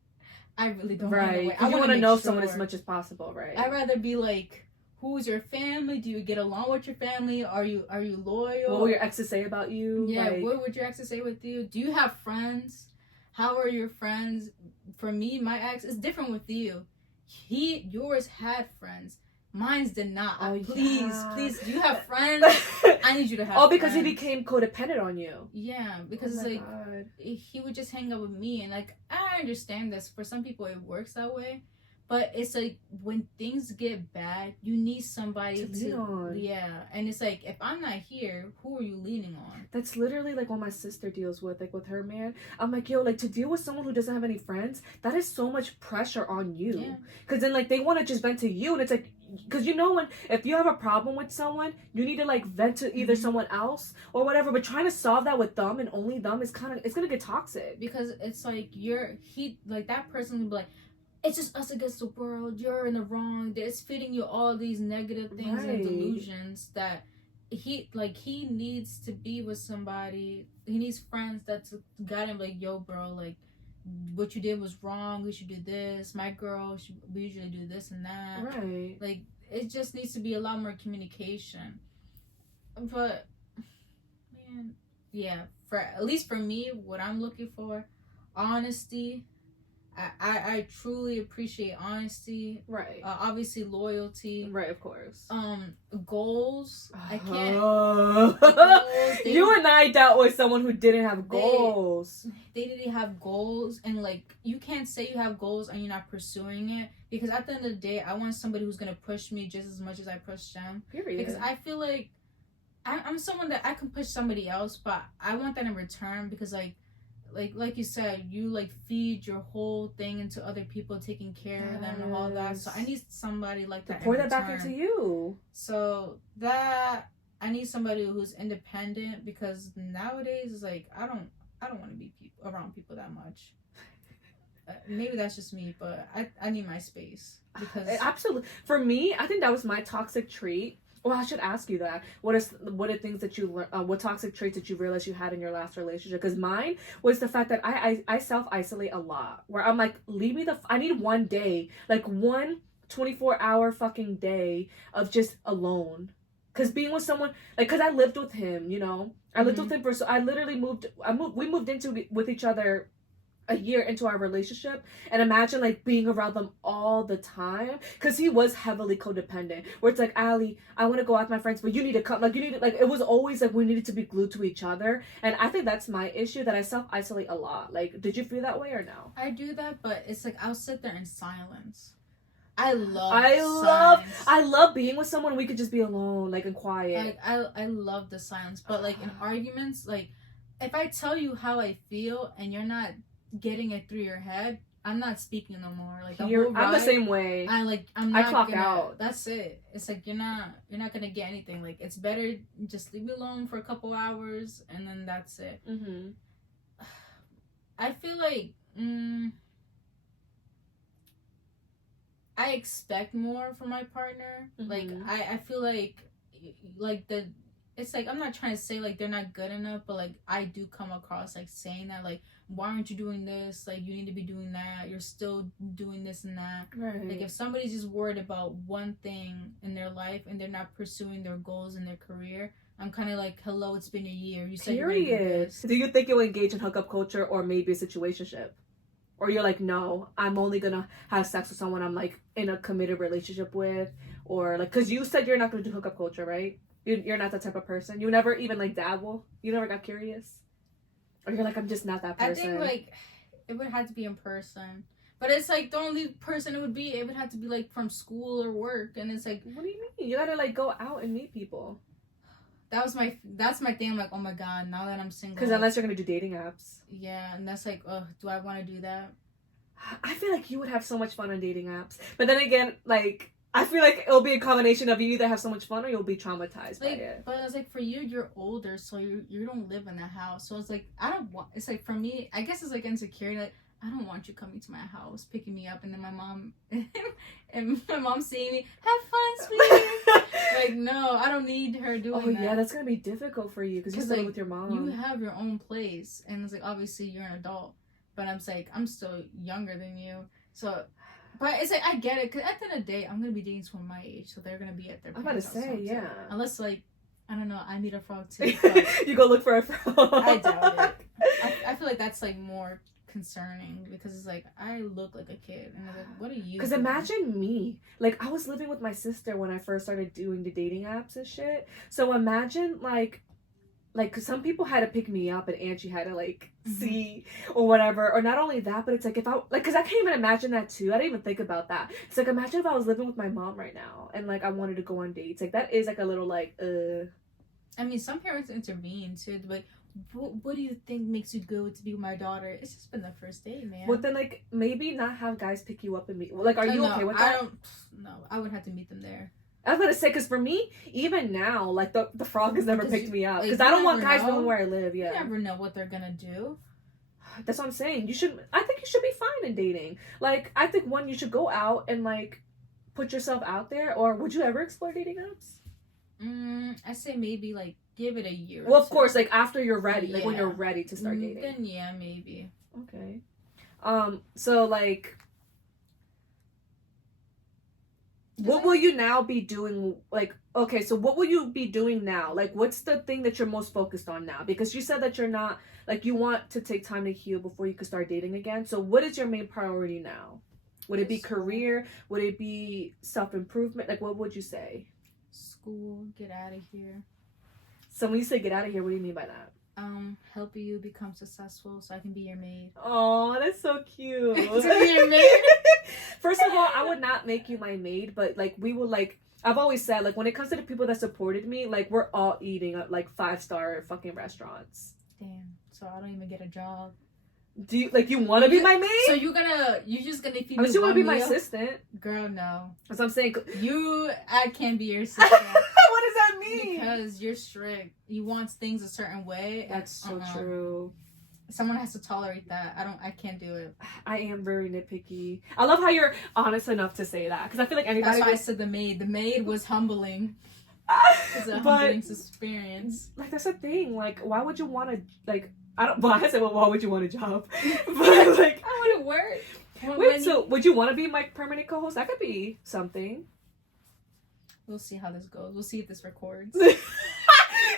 I really don't mind the wait. I want to know someone as much as possible, right? I'd rather be like, who's your family? Do you get along with your family? Are you loyal? What will your exes say about you? Yeah, what would your exes say with you? Do you have friends? How are your friends? For me, my ex is different with you. Yours had friends. Mine's did not. Oh, please, do you have friends? I need you to have Oh, because friends. he became codependent on you. Yeah, because God. He would just hang out with me, and like, I understand this. For some people, it works that way. But it's like, when things get bad, you need somebody to lean on. Yeah, and it's like, if I'm not here, who are you leaning on? That's literally like what my sister deals with, like with her man. I'm like, yo, like to deal with someone who doesn't have any friends, that is so much pressure on you. Yeah. Because then like they want to just vent to you, and it's like, because you know, if you have a problem with someone, you need to like vent to either someone else or whatever. But trying to solve that with them and only them is it's gonna get toxic. Because it's like that person will be like, it's just us against the world. You're in the wrong. It's feeding you all these negative things and delusions that he needs to be with somebody. He needs friends that's got him like, yo, bro, like, what you did was wrong. We should do this. My girl, we usually do this and that. Right. Like, it just needs to be a lot more communication. But, man, yeah, at least for me, what I'm looking for honesty. I truly appreciate honesty. Right. Obviously loyalty. Right, of course. Goals. I can't. Goals, you and I dealt with someone who didn't have goals. They didn't have goals, and like you can't say you have goals and you're not pursuing it, because at the end of the day, I want somebody who's gonna push me just as much as I push them. Period. Because I feel like I'm someone that I can push somebody else, but I want that in return, because like you said, you like feed your whole thing into other people, taking care of them and all that. So I need somebody like that. Pour that back into you. So that I need somebody who's independent, because nowadays it's like I don't want to be around people that much. Maybe that's just me, but I need my space, because absolutely. For me, I think that was my toxic trait. Well, I should ask you that. What are things that you learned? What toxic traits did you realize you had in your last relationship? Because mine was the fact that I self isolate a lot. Where I'm like, leave me I need one day, like one 24-hour fucking day of just alone. Because being with someone, like, because I lived with him, you know, I lived with him we moved with each other a year into our relationship, and imagine like being around them all the time, because he was heavily codependent, where it's like, Allie, I want to go out with my friends, but you need to come, like, you need to, like, it was always like we needed to be glued to each other. And I think that's my issue, that I self-isolate a lot. Like, did you feel that way or no? I do that, but it's like I'll sit there in silence. I love being with someone we could just be alone, like, and quiet. I love the silence, but like in arguments, like if I tell you how I feel and you're not getting it through your head, I'm not speaking no more. Like I'm the same way. I clock out. That's it. It's like you're not gonna get anything. Like, it's better just leave me alone for a couple hours and then that's it. I feel like I expect more from my partner. Like I feel like it's like, I'm not trying to say like they're not good enough, but like I do come across like saying that, like, why aren't you doing this? Like, you need to be doing that. You're still doing this and that. Right. Like, if somebody's just worried about one thing in their life and they're not pursuing their goals in their career, I'm kind of like, hello, it's been a year. You said you're gonna do this. Do you think you'll engage in hookup culture, or maybe a situationship? Or you're like, no, I'm only gonna have sex with someone I'm like in a committed relationship with? Or like, because you said you're not gonna do hookup culture, right? You're not that type of person. You never even like dabble. You never got curious, or you're like, I'm just not that person. I think like it would have to be in person, but it's like the only person it would have to be like from school or work, and it's like, what do you mean? You gotta like go out and meet people. That's my thing. I'm like, oh my god, now that I'm single. Because unless you're gonna do dating apps. Yeah, and that's like, do I want to do that? I feel like you would have so much fun on dating apps, but then again, like, I feel like it'll be a combination of you either have so much fun or you'll be traumatized by it. But it's like, for you're older, so you don't live in the house. So it's like, I don't want. It's like, for me, I guess it's like insecurity. Like, I don't want you coming to my house, picking me up, and then my mom and my mom seeing me, have fun, sweetie. Like, no, I don't need her doing that. Oh yeah, that's gonna be difficult for you because you still live with your mom. You have your own place, and it's like, obviously you're an adult, but I'm like, I'm still younger than you, so. But it's like, I get it, because at the end of the day, I'm going to be dating someone my age, so they're going to be at their parents' house. I'm about to say, yeah. Unless, like, I don't know, I meet a frog too. You go look for a frog. I doubt it. I feel like that's, like, more concerning, because it's like, I look like a kid, and I'm like, what are you Because imagine me. Like, I was living with my sister when I first started doing the dating apps and shit. So imagine, like, cause some people had to pick me up and Angie had to like see or whatever, or not only that, but it's like, if I like, cause I can't even imagine that too. I didn't even think about that. It's like, imagine if I was living with my mom right now and like I wanted to go on dates. Like, that is like a little like I mean, some parents intervene too, but what do you think makes you go to be with my daughter? It's just been the first date, man. But then like maybe not have guys pick you up and meet. Like, are you okay with that? I would have to meet them there. I was gonna say, because for me, even now, like, the frog has never picked me up. Because I don't want guys knowing where I live, yeah. You never know what they're gonna do. That's what I'm saying. I think you should be fine in dating. Like, I think, one, you should go out and, like, put yourself out there. Or would you ever explore dating apps? I say maybe, like, give it a year. Well, of course, like, after you're ready. Like, when you're ready to start dating. Then, yeah, maybe. Okay. So, like... what will you now be doing? Like, okay, so what will you be doing now? Like, what's the thing that you're most focused on now? Because you said that you're not, like, you want to take time to heal before you can start dating again. So what is your main priority now? Would it be career? Would it be self-improvement? Like, what would you say? School, get out of here. So when you say get out of here, what do you mean by that? Help you become successful so I can be your maid. Oh, that's so cute. To be your maid? First of all, I would not make you my maid, but like we would like. I've always said like when it comes to the people that supported me, like we're all eating at like 5-star fucking restaurants. Damn. So I don't even get a job. Do you like you want to be my maid? So you're just gonna feed me? Unless you want to be my meal? assistant. Girl, no. That's what I'm saying. I can't be your assistant. What does that mean? Because you're strict. You want things a certain way. That's so true. Someone has to tolerate that. I can't do it. I am very nitpicky. I love how you're honest enough to say that because I feel like anybody. That's why I said the maid. The maid was humbling. It's a humbling experience. Like that's the thing. Like, why would you want to like? I don't. Well, I said, well, why would you want a job? But like, I want to work. Wait, so would you want to be my permanent co-host? That could be something. We'll see how this goes. We'll see if this records.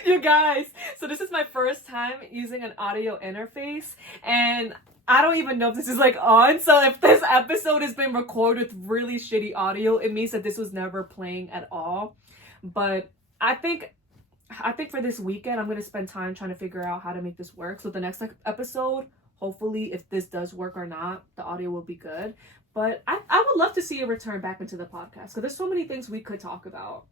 You guys, so this is my first time using an audio interface, and I don't even know if this is like on. So if this episode has been recorded with really shitty audio, it means that this was never playing at all. But I think for this weekend, I'm going to spend time trying to figure out how to make this work. So the next episode, hopefully, if this does work or not, the audio will be good. But I would love to see you return back into the podcast because there's so many things we could talk about.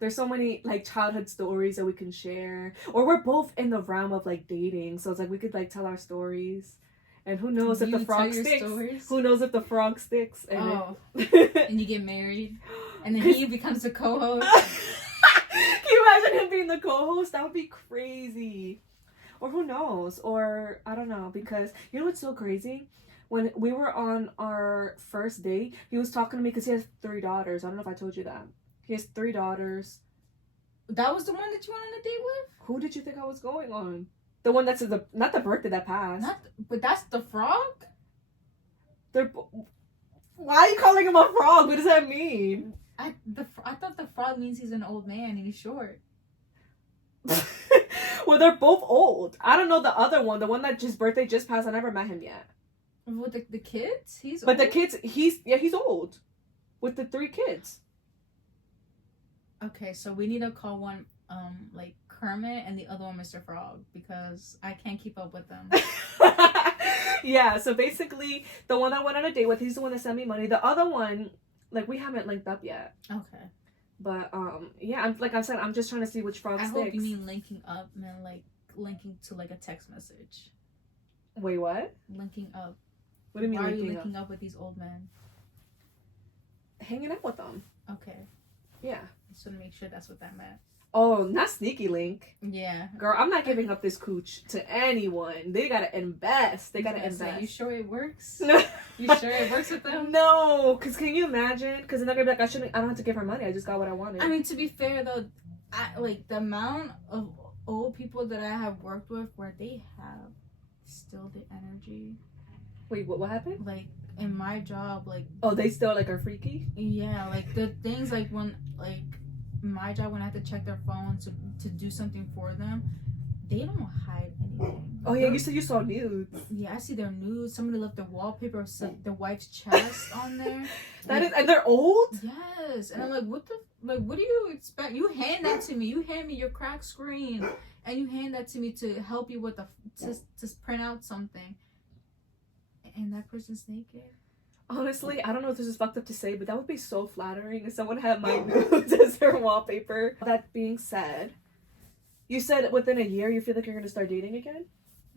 There's so many like childhood stories that we can share. Or we're both in the realm of like dating. So it's like we could like tell our stories. And who knows if the frog sticks. Stories? Who knows if the frog sticks. And and you get married. And then he becomes the co-host. Can you imagine him being the co-host? That would be crazy. Or who knows? Or I don't know. Because you know what's so crazy? When we were on our first date, he was talking to me because he has 3 daughters. I don't know if I told you that. He has 3 daughters. That was the one that you went on a date with? Who did you think I was going on? The one that's not the birthday that passed. But that's the frog? Why are you calling him a frog? What does that mean? I thought the frog means he's an old man and he's short. Well, they're both old. I don't know the other one. The one that his birthday just passed. I never met him yet. With the kids? He's but old? The kids, he's old. With the 3 kids. Okay, so we need to call one like Kermit and the other one Mr. Frog because I can't keep up with them. Yeah, so basically the one I went on a date with, he's the one that sent me money. The other one, like we haven't linked up yet. Okay. But yeah, I said, I'm just trying to see which frog sticks. I hope you mean linking up, man, like linking to like a text message. Wait, what? Linking up. What do you mean? Why are you linking up with these old men? Hanging out with them. Okay. Yeah. Just want to make sure that's what that meant. Oh, not sneaky link. Yeah. Girl, I'm not giving up this cooch to anyone. They gotta invest. They gotta invest. Say, you sure it works? No. You sure it works with them? No. Because can you imagine? Because then they're gonna be like, I don't have to give her money. I just got what I wanted. I mean, to be fair, though, like, the amount of old people that I have worked with where they have still the energy. Wait, what happened? Like, in my job, like... Oh, they still, like, are freaky? Yeah, like, the things, like, when, like... my job when I have to check their phone to do something for them, they don't hide anything. Oh yeah, you said you saw nudes. Yeah, I see their nudes. Somebody left their wallpaper of their wife's chest on there. And they're old? Yes. And I'm like, what do you expect? You hand that to me. You hand me your cracked screen and you hand that to me to help you with to print out something. And that person's naked. Honestly, I don't know if this is fucked up to say, but that would be so flattering if someone had my nudes as their wallpaper. That being said, you said within a year you feel like you're going to start dating again?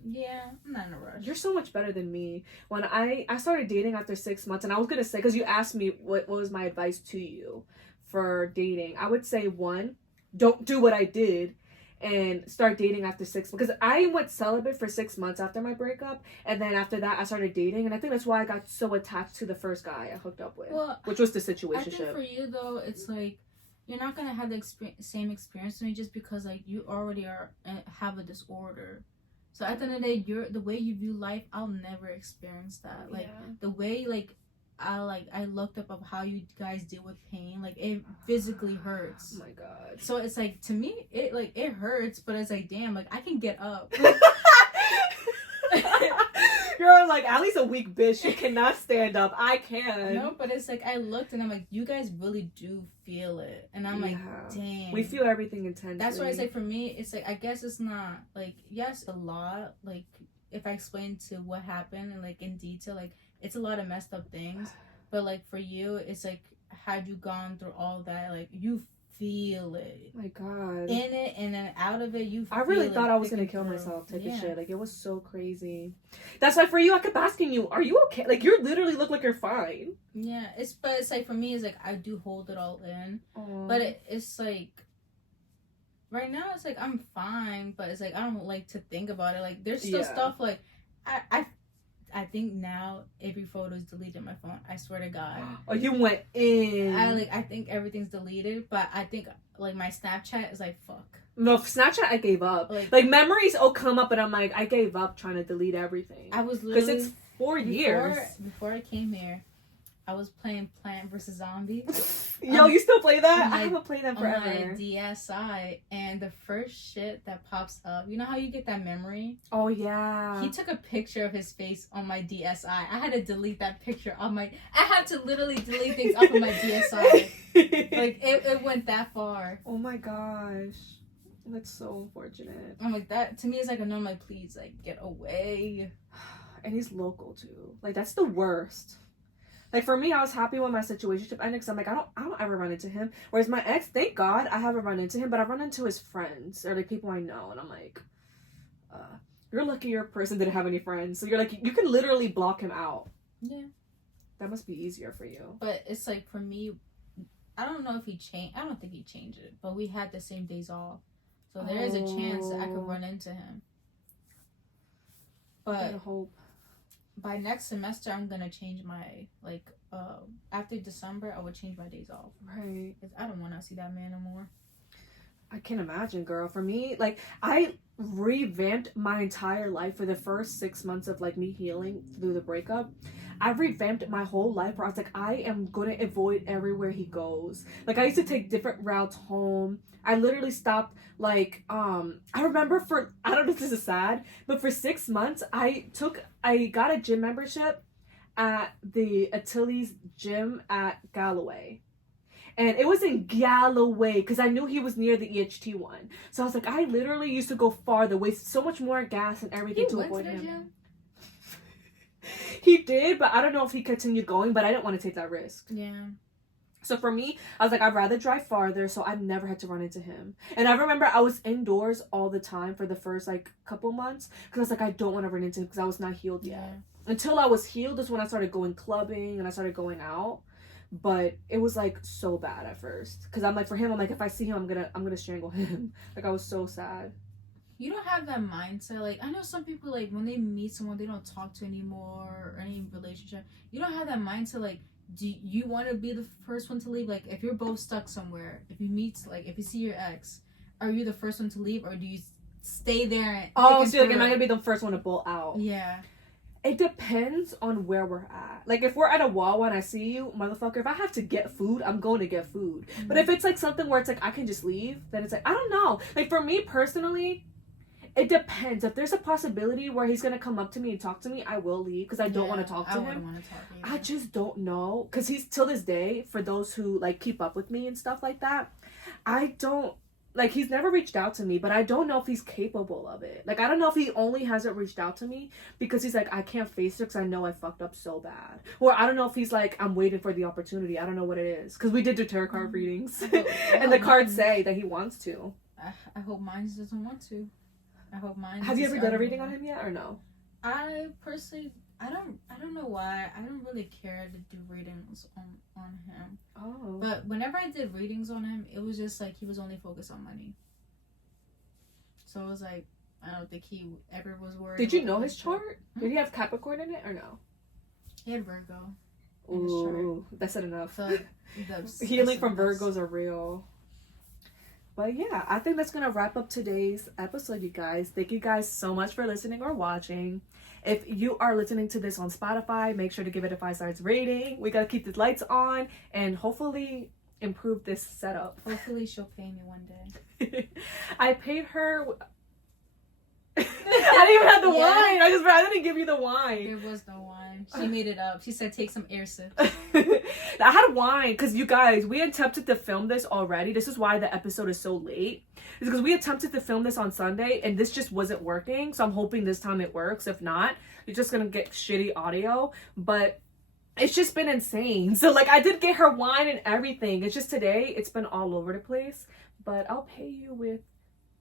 Yeah, I'm not in a rush. You're so much better than me. When I started dating after 6 months, and I was going to say, because you asked me what was my advice to you for dating, I would say, 1, don't do what I did and start dating after 6 months, because I went celibate for 6 months after my breakup, and then after that I started dating, and I think that's why I got so attached to the first guy I hooked up with, which was the situationship. I think for you though, it's like you're not gonna have the same experience with me just because like you already have a disorder. So at the end of the day, the way you view life, I'll never experience that. Like the way like I looked up of how you guys deal with pain. Like, it physically hurts. Oh my god. So it's like, to me, it hurts, but it's like, damn, like, I can get up. You're like, Allie's a weak bitch. She cannot stand up. I can. No, but it's like, I looked and I'm like, you guys really do feel it. And I'm like, dang. We feel everything intensely. That's why I say, for me, it's like, I guess it's not, like, yes, a lot. Like, if I explain to what happened and, like, in detail, like, it's a lot of messed up things. But, like, for you, it's like, had you gone through all that, like, you feel it. My god. In it and then out of it, you feel I really thought I was gonna kill myself type of shit. Like, it was so crazy. That's why for you, I kept asking you, are you okay? Like, you literally look like you're fine. Yeah, but it's like, for me, it's like, I do hold it all in. Aww. But it's like, right now, it's like, I'm fine, but it's like, I don't like to think about it. Like, there's still stuff, like, I think now every photo is deleted on my phone. I swear to God. Oh, you went in. I think everything's deleted, but I think, like, my Snapchat is like, fuck. No, Snapchat, I gave up. Like memories will come up, and I'm like, I gave up trying to delete everything. I was literally, because it's 4 years. Before I came here, I was playing Plant vs. Zombies. Yo, you still play that? I haven't played that forever. On my DSi, and the first shit that pops up, you know how you get that memory? Oh, yeah. He took a picture of his face on my DSi. I had to delete that picture on my... I had to literally delete things off of my DSi. Like, it went that far. Oh, my gosh. That's so unfortunate. I'm like, that, to me, is like, no, like, please, like, get away. And he's local, too. Like, that's the worst. Like, for me, I was happy when my situationship ended because I'm like, I don't ever run into him. Whereas my ex, thank God, I haven't run into him, but I've run into his friends or, like, people I know. And I'm like, you're lucky your person didn't have any friends. So you're like, you can literally block him out. Yeah. That must be easier for you. But it's like, for me, I don't know if he changed. I don't think he changed it. But we had the same days off. So there is a chance that I could run into him. But I hope. By next semester, I'm gonna change my, like, after December, I would change my days off. Right. Because I don't want to see that man no more. I can't imagine, girl. For me, like, I revamped my entire life for the first 6 months of, like, me healing through the breakup. I revamped my whole life where I was like, I am going to avoid everywhere he goes. Like, I used to take different routes home. I literally stopped, like, I remember I don't know if this is sad, but for 6 months, I got a gym membership at the Achilles gym at Galloway. And it was in Galloway because I knew he was near the EHT one. So I was like, I literally used to go farther, waste so much more gas and everything to avoid him. Gym? He did, but I don't know if he continued going, but I didn't want to take that risk. Yeah. So for me, I was like, I'd rather drive farther so I never had to run into him. And I remember I was indoors all the time for the first, like, couple months because I was like, I don't want to run into him because I was not healed yet. Until I was healed is when I started going clubbing and I started going out. But it was, like, so bad at first because I'm like, for him, I'm like, if I see him, I'm gonna strangle him. Like, I was so sad. You don't have that mindset. Like, I know some people, like, when they meet someone they don't talk to anymore or any relationship, you don't have that mindset. Like, do you want to be the first one to leave? Like, if you're both stuck somewhere, if you meet, like, if you see your ex, are you the first one to leave or do you stay there and so like, am I gonna be the first one to bolt out? Yeah. It depends on where we're at. Like, if we're at a Wawa and I see you, motherfucker, if I have to get food, I'm going to get food. Mm-hmm. But if it's, like, something where it's, like, I can just leave, then it's, like, I don't know. Like, for me, personally, it depends. If there's a possibility where he's going to come up to me and talk to me, I will leave because I don't want to talk to him. Want to talk I just don't know. Because he's, till this day, for those who, like, keep up with me and stuff like that, I don't... Like, he's never reached out to me, but I don't know if he's capable of it. Like, I don't know if he only hasn't reached out to me because he's like, I can't face it because I know I fucked up so bad. Or I don't know if he's like, I'm waiting for the opportunity. I don't know what it is. Because we did do tarot card readings. And the cards say that he wants to. I hope mine doesn't want to. I hope mine... Have you ever done a reading on him yet or no? I personally... I don't know why. I don't really care to do readings on him. Oh. But whenever I did readings on him, it was just like he was only focused on money. So it was like, I don't think he ever was worried. Did you know his chart? Did he have Capricorn in it or no? He had Virgo. Ooh, that's it enough. So healing from Virgos are real. But yeah, I think that's gonna wrap up today's episode, you guys. Thank you guys so much for listening or watching. If you are listening to this on Spotify, make sure to give it a 5 stars rating. We gotta keep the lights on and hopefully improve this setup. Hopefully she'll pay me one day. I paid her. I didn't even have the wine. I didn't give you the wine. There was no wine. She made it up. She said take some air sips. I had wine because you guys, we attempted to film this already. This is why the episode is so late. It's because we attempted to film this on Sunday and this just wasn't working. So I'm hoping this time it works. If not, you're just gonna get shitty audio. But it's just been insane. So like I did get her wine and everything. It's just today it's been all over the place. But I'll pay you with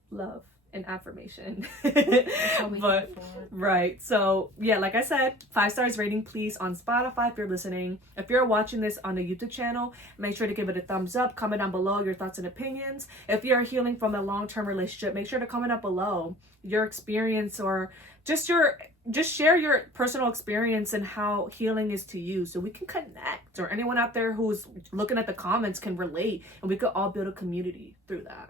love and affirmation. But right, so yeah, like I said, 5 stars rating please on Spotify if you're listening. If you're watching this on the YouTube channel, make sure to give it a thumbs up. Comment down below your thoughts and opinions. If you're healing from a long-term relationship, make sure to comment down below your experience or just share your personal experience and how healing is to you so we can connect, or anyone out there who's looking at the comments can relate and we could all build a community through that.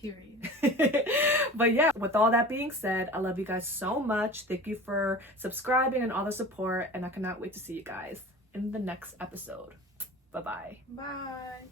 Period. But yeah, with all that being said, I love you guys so much. Thank you for subscribing and all the support, and I cannot wait to see you guys in the next episode. Bye-bye. Bye.